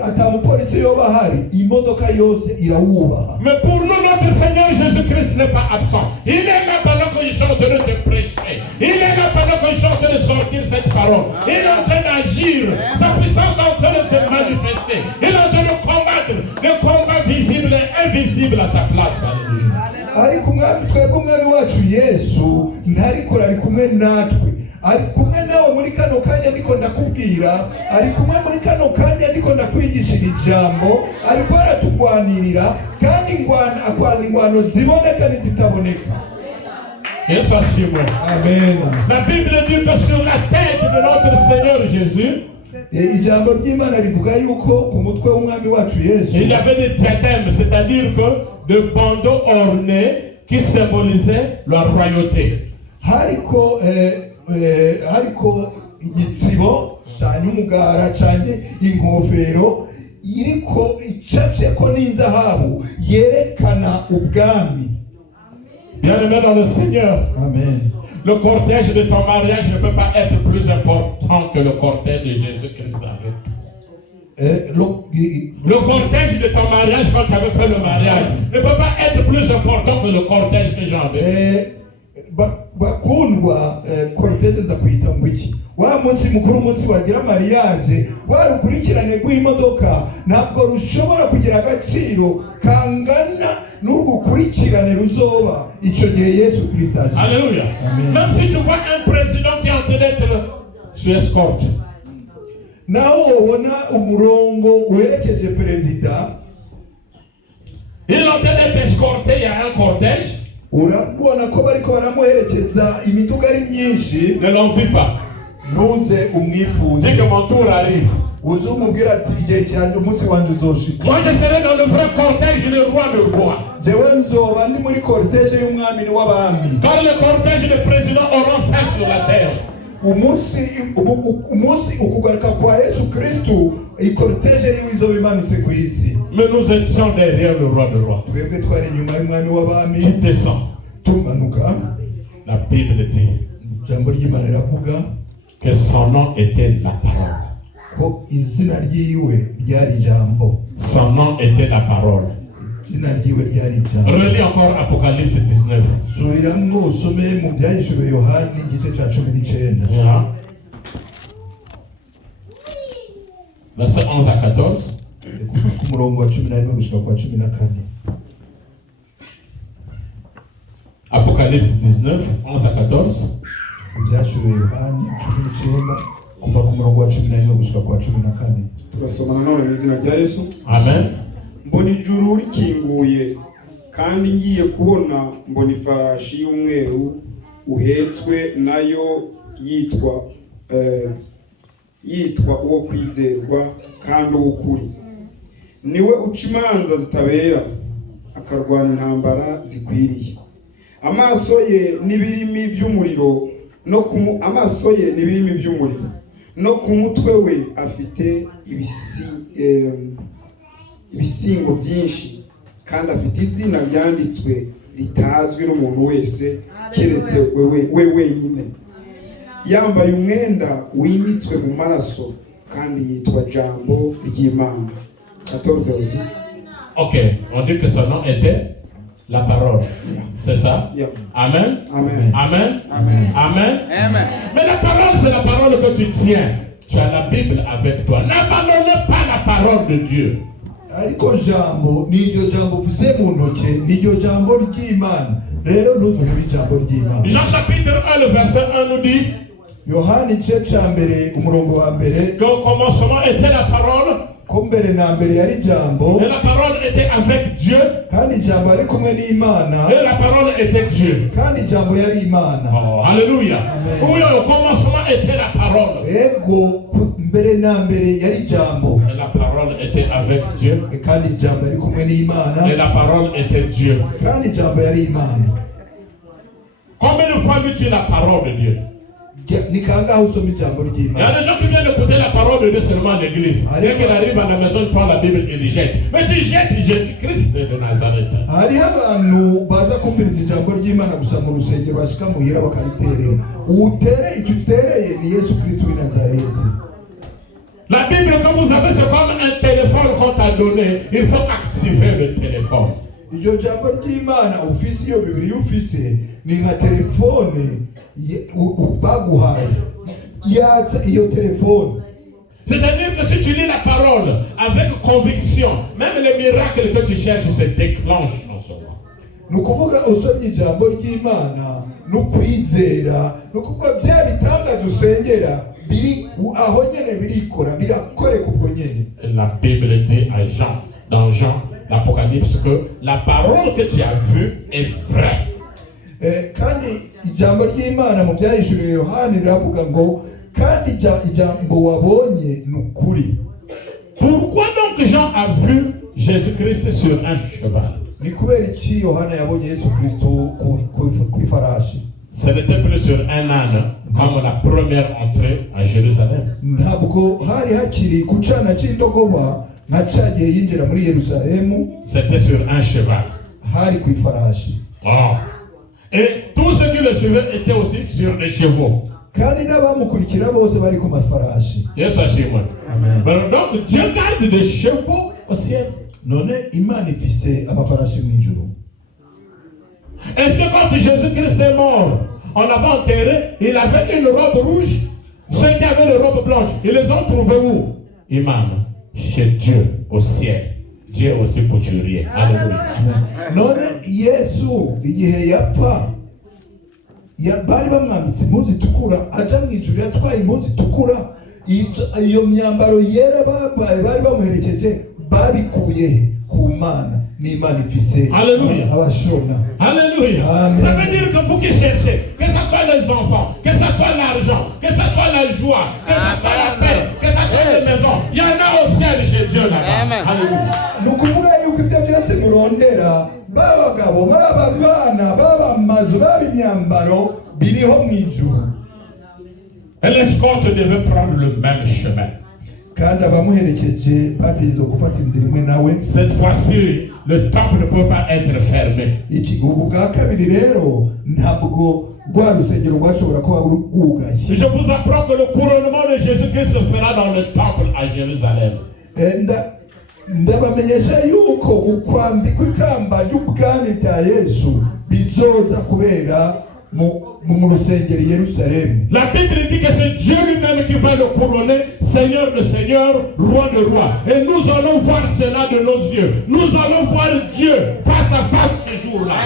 Ata mupolisi yoba hari, imodoka yose irawubaha. Mais pour nous, notre Seigneur Jésus-Christ n'est pas absent. Il est là pendant qu'ils sont en train de prêcher. Il est là pendant qu'ils sont en train de sortir cette parole. Il est en train d'agir. Sa puissance est en train de se manifester. Il est en train de combattre le combat visible et invisible à ta place. Ariko twebwe umwami wacu Yesu ntariko ari kumwe natwe. Ari kumwe nawe muri kano kanya ndiko ndakubwira, ari kumwe muri kano kanya ndiko ndakwigisha ijambo, ariko aratugwanirira kandi ingwano ziboneka n'izitaboneka. Yesu ashimwe. Amen. La Bible dit que sur la tête de notre Seigneur Jésus, ijambo ry'Imana rivuga yuko ku mutwe w'umwami wacu Yesu il y avait des diadèmes, c'est-à-dire que de bandeaux ornés qui symbolisaient la royauté. Hariko igitsibo cyane umugara cyane inkofero iriko icafye ko n'inzahabu yerekana ubwami. Bien-aimé dans le Seigneur, Amen. le cortège de ton mariage ne peut pas être plus important que le cortège de Jésus-Christ avec toi. Le cortège de ton mariage, quand tu avais fait le mariage, ne peut pas être plus important que le cortège que j'avais. Bakundwa, cortège nza kuyita ngwiki. Wa munsi mukuru, munsi wagira mariage, warukurikirane rw'imodoka ntabwo rushobora kugira agaciro kangana n'urukurikirane ruzoba icyo gihe Yesu Kristo aje. Alléluia. Même si tu vois un président qui est en train d'être sous escorte, naho ubona umurongo werekeje perezida, il est en train d'être escorté, il y a un cortège, urabona ko bariko baramuherekeza, imiduga ari myinshi. ne l'envie pas. Ntuze umwifuze. Dis que mon tour arrive. Uzumubwira ati igihe cyanjye umunsi wanje uzoshika. Moi je serai dans le vrai cortège du roi de roi. Jewe nzoba ndi muri cortège y'umwami w'abami. Car le cortège de président aura fait sur la terre. umunsi ukugaruka kwa Yesu Kristo ikorteje y'izo bimanutse ku isi. Mais nous étions derrière le roi de roi. Twebwe twari nyuma y'umwami w'abami. Qui descend. Tumanuka. La Bible dit Jambo ry'Imana riravuga que son nom était la parole. Ko izina ryiwe ryari jambo. Son nom était la parole. Izina ryiwe ryari jambo. Relis encore Apocalypse 19. Subiramwo usome mu byahishuriwe Yohani igice cya 19. Yeah. Verset 11 à 14. Ku murongo wa 11 gushika kwa 14. Apocalypse 19, 11 à 14. Ibyahishuriwe Yohani 19 kuva ku murongo wa 11 gushika kwa 14. turasomana none mu izina rya Yesu. Amen. Mbona ijuru rikinguye kandi ngiye kubona mbona ifarashi y'umweru uhetswe nayo yitwa uwo kwizerwa kandi uw'ukuri. Niwe uca imanza zitabera akarwana intambara zikwiriye. Amaso ye n'ibirimi by'umuriro no ku mutwe we afite ibisingo byinshi kandi afite izina ryanditswe ritazwi n'umuntu wese keretse we wenyine. Yambaye umwenda wimitswe mu maraso kandi yitwa Jambo ry'Imana. 14 aussi. Ok, on dit que son nom était la parole. Yeah. C'est ça? Yeah. Amen. Amen. Amen. Amen. Amen. Amen. Mais la parole, c'est la parole que tu tiens. Tu as la Bible avec toi. N'abandonnez pas la parole de Dieu. Ariko jambo niryo jambo ufise mu ntoke niryo jambo ry'Imana. Rero ntuzuhe ijambo ry'Imana. Jean chapitre 1, le verset 1 nous dit Yohani igice cya mbere umurongo wa mbere qu'au commencement était la parole. ko mbere na mbere yari jambo Et la parole était avec Dieu. kandi jambo ari kumwe n'Imana Et la parole était Dieu. kandi jambo yari Imana. Oh, alléluia. Amen. Oui, au commencement était la parole. Ego mbere na mbere yari jambo Et la parole était avec Dieu. kandi jambo ari kumwe n'Imana Et la parole était Dieu. kandi jambo yari Imana. Combien de fois dis-tu la parole de Dieu? Ni kangahe usoma ijambo Il y a ry'Imana? des gens qui viennent écouter la parole de Dieu seulement à l'église. Dès qu'elle arrive à la maison, ils prennent la Bible et ils jettent. Mais tu jettes Jésus-Christ de Nazareth. Hariho abantu baza kumviriza ijambo ry'Imana gusa mu rusengero bashika muhira bakariterera. Utere icyo utereye ni Yesu Kristo w'i Nazareti. La Bible que vous avez, c'est comme un téléphone qu'on t'a donné. Il faut activer le téléphone. Iryo jambo ry'Imana ufise iyo Bibiliya ufise ni nka telefone baguhaye yatsa iyo telefone. C'est-à-dire que si tu lis la parole avec conviction, même les miracles que tu cherches se déclenchent en ce moment. Ni ukuvuga usomye ijambo ry'Imana n'ukwizera ni ukuvuga bya bitangaza usengera biri aho nyene birikora birakore kubwo nyene. La Bible dit à Jean, dans Jean, l'Apocalypse, que la parole que tu as vue est vraie. Kandi ijambo ry'Imana mu byahishuriwe Yohani riravuga ngo kandi ijambo wabonye ni ukuri. Pourquoi donc Jean a vu Jésus-Christ sur un cheval? Ni kubera iki Yohana yabonye Yesu Kristo ku ifarashi? Ce n'était plus sur un âne comme la première entrée à Jérusalem. Ntabwo hari hakiri ku cana cy'indogoba nka cyagiye yinjira muri Yerusalemu. C'était sur un cheval. Hari ku ifarashi. Oh. Et tous ceux qui le suivaient étaient aussi sur des chevaux. Kandi n'abamukurikira bose bari ku mafarashi. Yes, Amen. Donc Dieu garde des chevaux au ciel. None Imana ifise amafarashi mu ijuru. Est-ce que quand Jésus-Christ est mort, on l'avait enterré, il avait une robe rouge? Ceux qui avaient les robes blanches, ils les ont trouvés où? Imam, chez Dieu au ciel. Dieu aussi couturier. Alléluia. None Yesu igihe yapfa bari bamwambitse impuzu itukura aja mu ijuru yatwaye impuzu itukura. Iyo myambaro yera bari bamuherekeje babikuye ku Mana. Ni Imana ifise abashona. Alléluia. Ça veut dire que vous qui cherchez, que ce soit les enfants, que ce soit l'argent, que ce soit la joie, que ce soit la paix, que ce soit les maisons, il y en a au ciel chez Dieu là-bas. Alléluia. Ni ukuvuga yuko ibyo byose murondera baba bagabo baba bana baba amazu baba imyambaro biriho mu ijuru. Et l'escorte devait prendre le même chemin. kandi abamuherekeje bategerezwa gufata inzira imwe nawe. Cette fois-ci, le temple ne peut pas être fermé. Ubu bwa kabiri rero ntabwo rwa rusengero rwashobora kuba rwugaye. Je vous apprends que le couronnement de Jésus-Christ se fera dans le temple à Jérusalem. Ndabamenyesha yuko ukwambikwa ikamba ry'ubwami bya Yesu bizoza kubera mu rusengero i Yerusalemu. La Bible dit que c'est Dieu lui-même qui va le couronner Seigneur de Seigneur, Roi de Roi. Et nous allons voir cela de nos yeux. Nous allons voir Dieu face à face ce jour-là.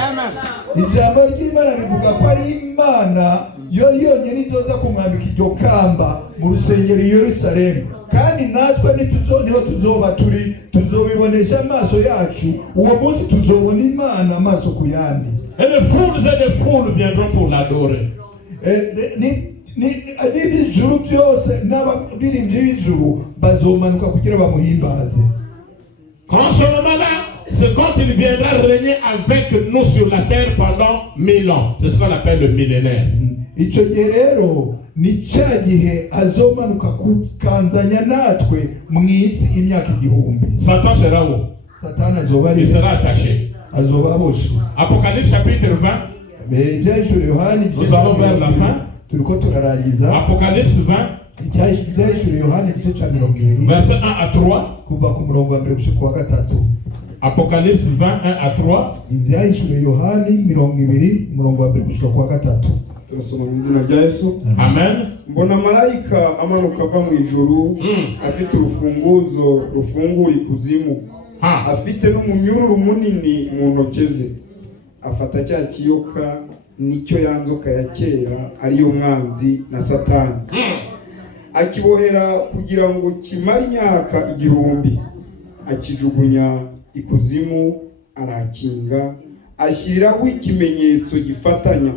Ijambo ry'Imana rivuga ko ari Imana yo yonyine izoza kumwambika iryo kamba mu rusengero i Yerusalemu. Kandi natwe niho tuzoba turi, tuzobibonesha amaso yacu. Uwo munsi tuzobona Imana amaso ku yandi. Et les foules viendront pour l'adorer. N'ibijuru byose n'abaririmbyi b'ijuru bazomanuka kugira bamuhimbaze. En ce moment-là, c'est quand il viendra régner avec nous sur la terre pendant 1000 ans. C'est ce qu'on appelle le millénaire. Icyo gihe rero ni cya gihe azomanuka kukanzanya natwe mu isi imyaka 1000. Satan sera où? Satani azoba ari, il sera attaché. Azoba aboshwe. Apocalypse chapitre 20. Mais ibyahishuriwe Yohana, nous allons vers la fin. Turiko turarangiza. Apocalypse 20. Ibyahishuriwe Yohana igice cya 20. Verset 1 à 3. Kuva ku murongo wa 1 gushika wa 3. Apocalypse 20, 1 à 3. Ibyahishuriwe Yohana 20 umurongo wa 1 gushika wa 3. Turasoma mu izina rya Yesu. Amen. Mbona marayika amanuka ava mu ijuru afite urufunguzo rufungura ikuzimu, afite n'umunyururu munini mu ntoke ze. Afata cya kiyoka nicyo yanzoka ya kera ariyo mwanzi na Satani, akibohera kugira ngo kimare imyaka 1000, akijugunya ikuzimu, arakinga, ashyiriraho ikimenyetso gifatanya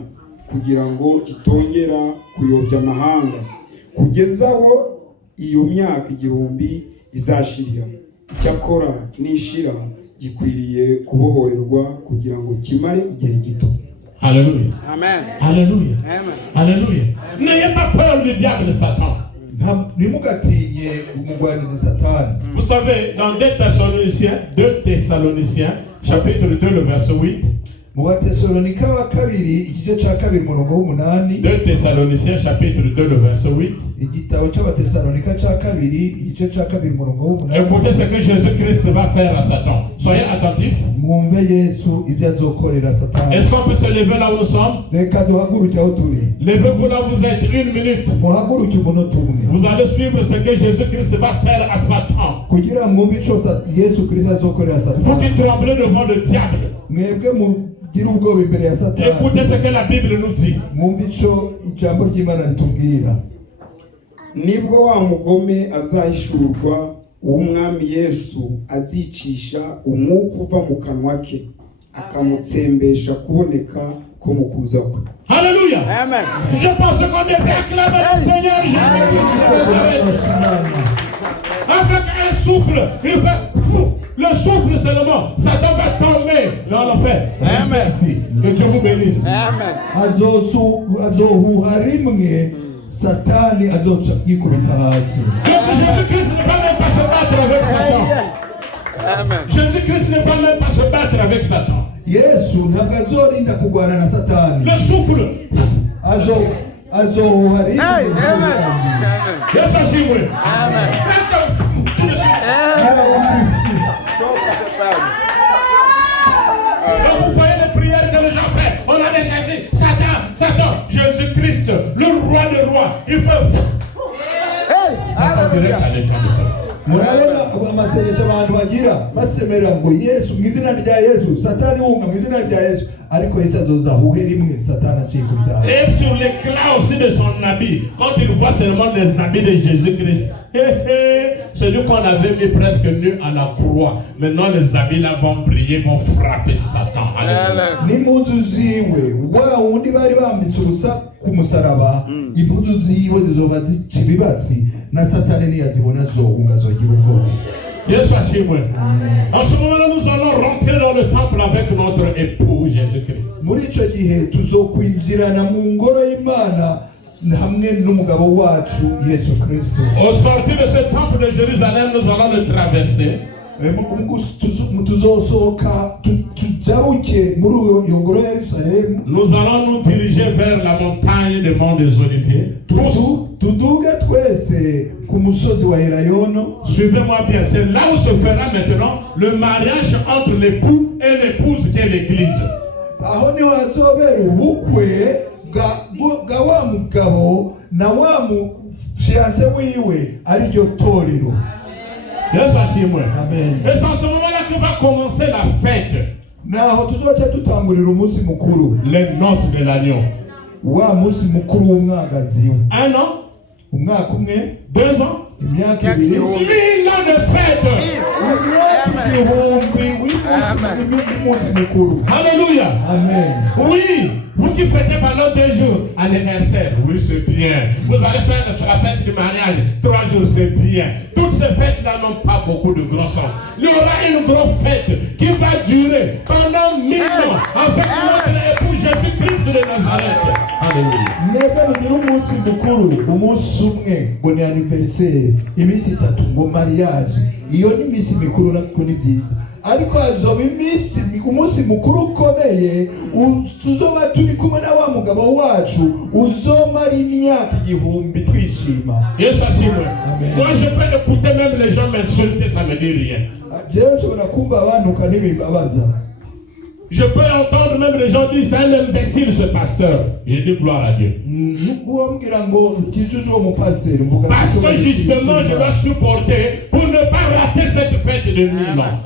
kugira ngo kitongera kuyobya amahanga kugeza aho iyo myaka 1000 izashirira. Icyakora nishira gikwiriye kubohorerwa kugira ngo kimare igihe gito. Alléluia. Amen. Alléluia. Amen. Alléluia. N'ayez pas peur du diable Satan. Ntimugatinye umugwanizi Satani. Vous savez, dans 2 Thessaloniciens, chapitre 2, le verset 8. Mu Batesalonika wa kabiri igice cya 2 umurongo wa 8. 2 Thessaloniciens chapitre 2 le verset 8. Igitabo cy'Abatesalonika cya 2 igice cya 2 umurongo wa 8. Écoutez ce que Jésus-Christ va faire à Satan. Soyez attentifs. Mwumve Yesu ibyo azokorera Satani. Est-ce qu'on peut se lever là où nous sommes? Reka duhaguruke aho turi. Levez-vous là où vous êtes, 1 minute. Muhaguruke umunota umwe. Vous allez suivre ce que Jésus-Christ va faire à Satan. Kugira mwumve icyo Yesu Kristo azokorera Satani. Vous qui tremblez devant le diable. Mwebwe mugira ubwoba imbere ya Satani. Écoutez ce que la Bible nous dit. Mwumve icyo ijambo ry'Imana ritubwira. Nibwo wa mugome azahishurwa, uw'umwami Yesu azicisha umwuka uva mu kanwa ke, akamutsembesha kuboneka ko mu kuza kwe. Alléluia. Amen. Je pense qu'on devrait acclamer le Seigneur Jésus-Christ. Avec un souffle, il fait le souffle seulement, Satan va tomber dans l'enfer. Merci. Que Dieu vous bénisse. Amen. Azohuha rimwe Satani azoca yikubita hasi. Jésus-Christ ne va même pas se battre avec Satan. Amen. Jésus-Christ ne va même pas se battre avec Satan. Yesu ntabwo azorinda kurwana na Satani. Le souffle. Azohuha rimwe. Yesu ashimwe. Amen. Quand vous voyez les prières que les gens font, on a déjà dit Satan, Jésus-Christ, le roi des rois, il fait. Direct à l'état de feu. Murabona amasengesho abantu bagira basemera ngo Yesu mu izina rya Yesu, Satani wunga mu izina rya Yesu, ariko Yesu azoza huhe rimwe Satani acikubita. Et sur l'éclat aussi de son habit, quand il voit seulement les habits de Jésus-Christ, celui qu'on avait mis presque nu à la croix, maintenant les habits là vont briller, vont frapper Satan. N'impuzu ziwe wa wundi bari bambitse ubusa ku musaraba, impuzu ziwe zizoba zica ibibatsi na Satani niyazibona zohunga zogira ubwoba. Yesu ashimwe. En ce moment-là, nous allons rentrer dans le temple avec notre époux Jésus-Christ. Muri icyo gihe tuzokwinjirana mu ngoro y'Imana hamwe n'umugabo wacu Yesu Kristo. Au sortir de ce temple de Jérusalem, nous allons le traverser. Tuzosohoka tujabuke muri iyo ngoro ya Yerusalemu. Nous allons nous diriger vers la montagne des Monts des Oliviers. Tuduge twese ku musozi wa Elayono. Suivez-moi bien, c'est là où se fera maintenant le mariage entre l'époux et l'épouse qui est l'église. Aho niho hazobera ubukwe bwa wa mugabo na wa fiancé wiwe ari ryo torero. Yesu ashimwe. Amen. Et c'est en ce moment-là que va commencer la fête. Naho tuzoca tutangurira umunsi mukuru. Les noces de l'agneau. Wa munsi mukuru w'umwagazi. 1 an. Umwaka umwe. 2 ans. Imyaka 2 1000 ans de fête. Alléluia. Amen. Oui, vous qui fêtez pendant 2 jours anniversaire, oui c'est bien. Vous allez faire la fête du mariage 3 jours, c'est bien. Toutes ces fêtes-là n'ont pas beaucoup de gros sens. Il y aura une grosse fête qui va durer pendant 1000 ans avec notre époux Jésus-Christ de Nazareth. Alléluia. Nega ni umunsi mukuru, umunsi umwe ngo ni anniversaire, iminsi 3 ngo mariage. Iyo ni iminsi mikuru nako ni byiza. Ariko hazoba umunsi mukuru ukomeye, tuzoba turi kumwe na wa mugabo wacu, uzomara imyaka 1000 twishima. Yesu ashimwe. Moi je peux écouter même les gens m'insulter, ça me dit rien. Jewe nshobora kumva abantu kanibimbabaza. Je peux entendre même les gens dire c'est un imbécile ce pasteur. Je dis gloire à Dieu. Parce que justement je dois supporter pour ne pas rater cette fête de 1000 ans.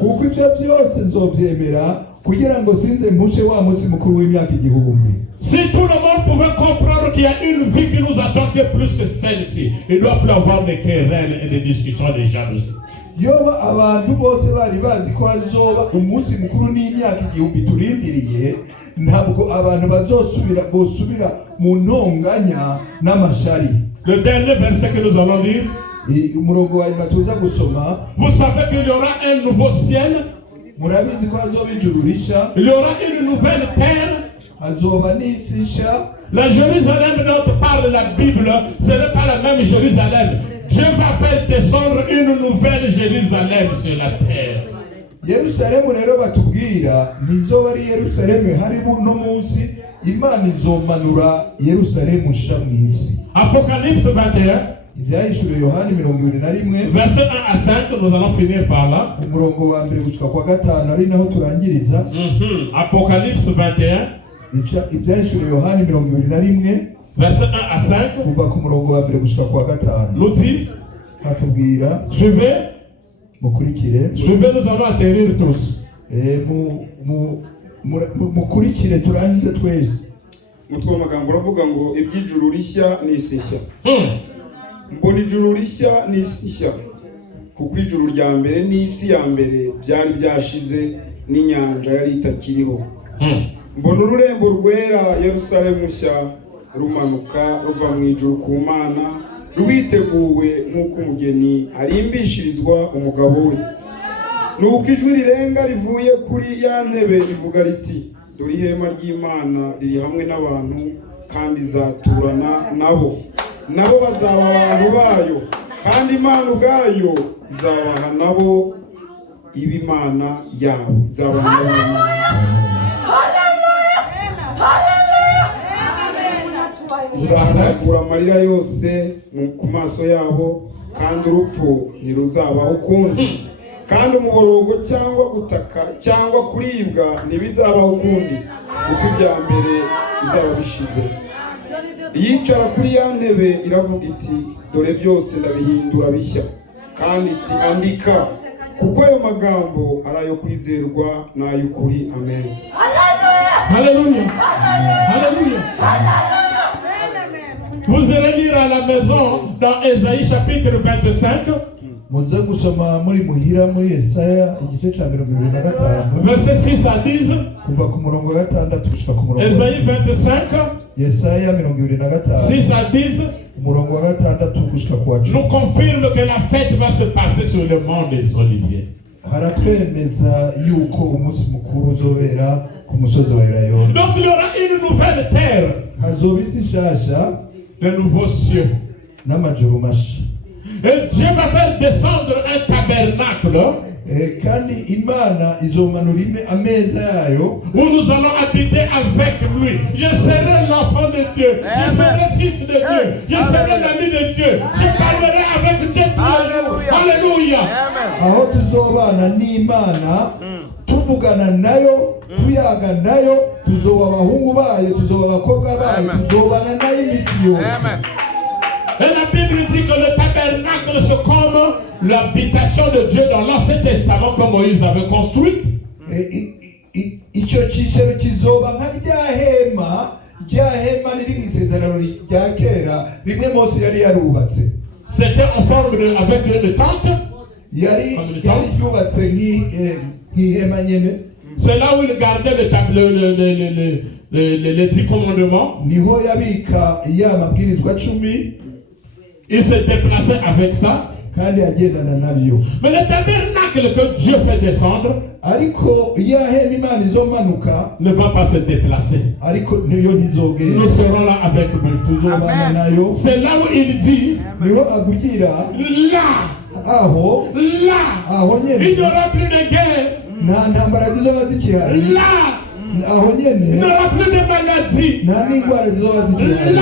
Si tout le monde pouvait comprendre qu'il y a une vie qui nous attend qui est plus que celle-ci, il ne doit plus avoir de querelles et de discussions de jalousie. Yoba abantu bose bari bazi ko hazoba umunsi mukuru n'imyaka 1000 turindiriye, ntabwo abantu bosubira mu ntonganya n'amashari. Le dernier verset que nous allons lire, umurongo wa nyuma tuza gusoma. Vous savez qu'il y aura un nouveau ciel, murabizi ko hazoba ijuru risha, il y aura une nouvelle terre, hazoba n'isi nsha. La Jérusalem dont parle la Bible, ce n'est pas la même Jérusalem. Dieu va faire descendre une nouvelle Jérusalem sur la terre. Yerusalemu rero batubwira nizoba ari Yerusalemu hari buno munsi, Imana izomanura Yerusalemu nsha mw'isi. Apocalypse 21, Ivyahishuriwe Yohana 21, verset 1 à 5, nous allons finir par là. Umurongo wa mbere gushika kwa 5 ari naho turangiriza. Apocalypse 21, Ivyahishuriwe Yohana 21, verset 1 à 5, kuva ku murongo wa mbere gushika kwa 5. nous dit, atubwira, suivez, mukurikire, nous allons atterrir tous. Mukurikire turangize twese. Mutwe w'amagambo uravuga ngo iby'ijuru rishya n'isi nshya. Mbona ijuru rishya n'isi nshya, kuko ijuru rya mbere n'isi ya mbere byari byashize n'inyanja yari itakiriho. Mbona ururembo rwera Yerusalemu nshya rumanuka ruva mu ijuru ku Mana, rwiteguwe nk'uko umugeni arimbishirizwa umugabo we. Nuko ijwi rirenga rivuye kuri ya ntebe rivuga riti, dore ihema ry'Imana riri hamwe n'abantu kandi izaturana nabo bazaba abantu bayo, kandi Imana ubwayo izabaha nabo ib'Imana yabo, izabaha nabo. Uzahakura amarira yose ku maso yabo, kandi urupfu ntiruzabaho ukundi, kandi umuborogo cyangwa gutaka cyangwa kuribwa ntibizabaho ukundi, kuko ibya mbere bizaba bishize. Yicara kuri ya ntebe iravuga iti, dore byose ndabihindura bishya, kandi iti andika, kuko ayo magambo ari ayo kwizerwa n'ay'ukuri. Amen. Alléluia. Alléluia. Vous allez lire à la maison dans Ésaïe chapitre 25. Muze gusoma muri muhira muri Yesaya igice cya 25, verset 6 à 10. kuva ku murongo wa 6 gushika ku murongo. Ésaïe 25. Yesaya 25, 6 à 10. umurongo wa 6 gushika ku wa 10. Nous confirme que la fête va se passer sur le mont des Oliviers. Haratwemeza yuko umunsi mukuru uzobera ku musozi wa Elayono. Donc il y aura une nouvelle terre. Hazoba isi nshasha. de nouveaux cieux. n'amajuru masha. Et Dieu va faire descendre un tabernacle Kandi Imana izomanura ameza yayo où nous allons habiter avec lui. Je serai l'enfant de Dieu. Je serai fils de Dieu. Je serai l'ami de Dieu. Je parlerai avec Dieu tous les jours. Alléluia. aho tuzobana n'Imana tuvugana nayo tuyaga nayo tuzoba abahungu bayo tuzoba abakobwa bayo tuzobana nayo imisi yose. Et la Bible dit que le tabernacle c'est comme l'habitation de Dieu dans l'Ancien Testament que Moïse avait construite. Icyo cyicaro kizoba nka rya hema riri mu isezerano rya kera rimwe Mose yari yarubatse. C'était en forme avec une tente. Yari yubatse nk'ihema nyene. C'est là où il gardait les 10 commandements. Niho yabika ya mabwirizwa 10. Il se déplaçait avec ça. Kandi agendana nabyo. Mais le tabernacle que Dieu fait descendre ariko ya hema Imana izomanuka ne va pas se déplacer. Ariko niyo ntizogenda. Nous serons là avec lui. Tuzobana nayo. C'est là où il dit niho avugira là, aho il n'y aura plus de guerre. nta ntambara zizoba zikihari. Aho nyene il n'y aura plus de maladie. nta n'indwara zizoba zikihari.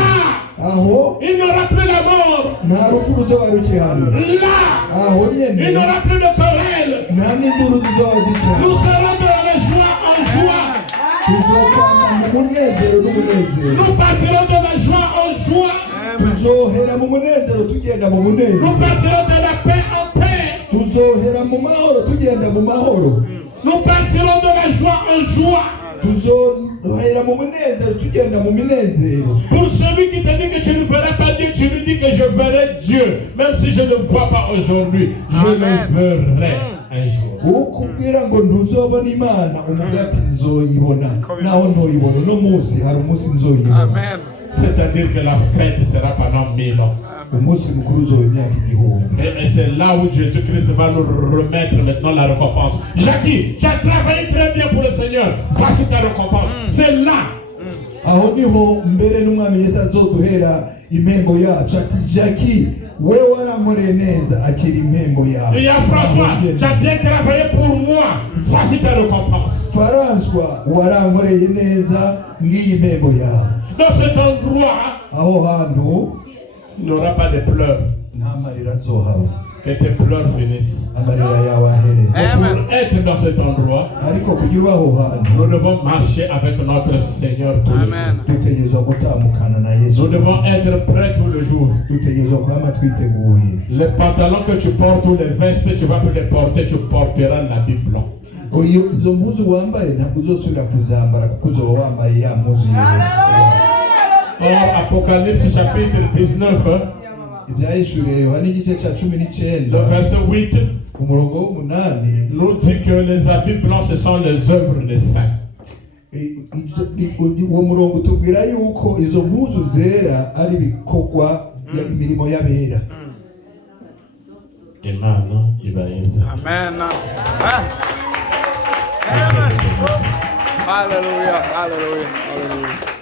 Aho il n'y aura plus la mort. nta rupfu ruzoba rukihari. Aho nyene il n'y aura plus de querelle. nta n'induru zizoba zikihari. Nous serons de la joie en joie. Tuzokwana mu munezero n'umunezero. Nous partirons de la joie en joie. Tuzohera mu munezero tugenda mu munezero. Nous partirons de la paix en paix. Tuzohera mu mahoro tugenda mu mahoro. Nous partirons de la joie en joie. Tuzohera mu munezero tugenda mu minezero. Pour celui qui te dit que tu ne verras pas Dieu, tu lui dis que je verrai Dieu. Même si je ne le vois pas aujourd'hui, je le verrai un jour. Ukubwira ngo ntuzobona Imana umugati nzoyibona. Naho nzoyibona no munsi hari umunsi nzoyibona. C'est-à-dire que la fête sera pendant 1000 ans. Umunsi mukuru uzoba imyaka igihumbi. Et c'est là où Jésus-Christ va nous remettre maintenant la récompense. Jackie, tu as travaillé très bien pour le Seigneur. Voici ta récompense. C'est là. Aho niho mbere n'umwami Yesu azoduhera impembo yacu ati Jackie wewe warankoreye neza akira impembo yawe. Il y a François, tu as bien travaillé pour moi. Voici ta récompense. François warankoreye neza ngiyi impembo yawe. Dans cet endroit, aho hantu il n'y aura pas de pleurs. nta marira azohaba. Que tes pleurs finissent. Amarira yawe ahere. Pour être dans cet endroit, ariko kugira aho hantu nous devons marcher avec notre Seigneur tous les jours. dutegerezwa gutambukana na Yesu. Nous devons être prêts tous les jours. dutegerezwa kwama twiteguye. Les pantalons que tu portes ou les vestes, tu vas plus les porter, tu porteras l'habit blanc. Izo mpuzu wambaye ntabwo uzosubira kuzambara kuko uzoba wambaye ya mpuzu Or, Apocalypse chapitre 19, ibyahishuriye Yohana igice cya 19 le verset 8, umurongo w'umunani nous dit que les habits blancs, ce sont les œuvres des saints. uwo murongo tubwira yuko izo mpuzu zera ari ibikorwa imirimo y'abera. Imana ibayenze. Amen. Hallelujah. Hallelujah. Hallelujah.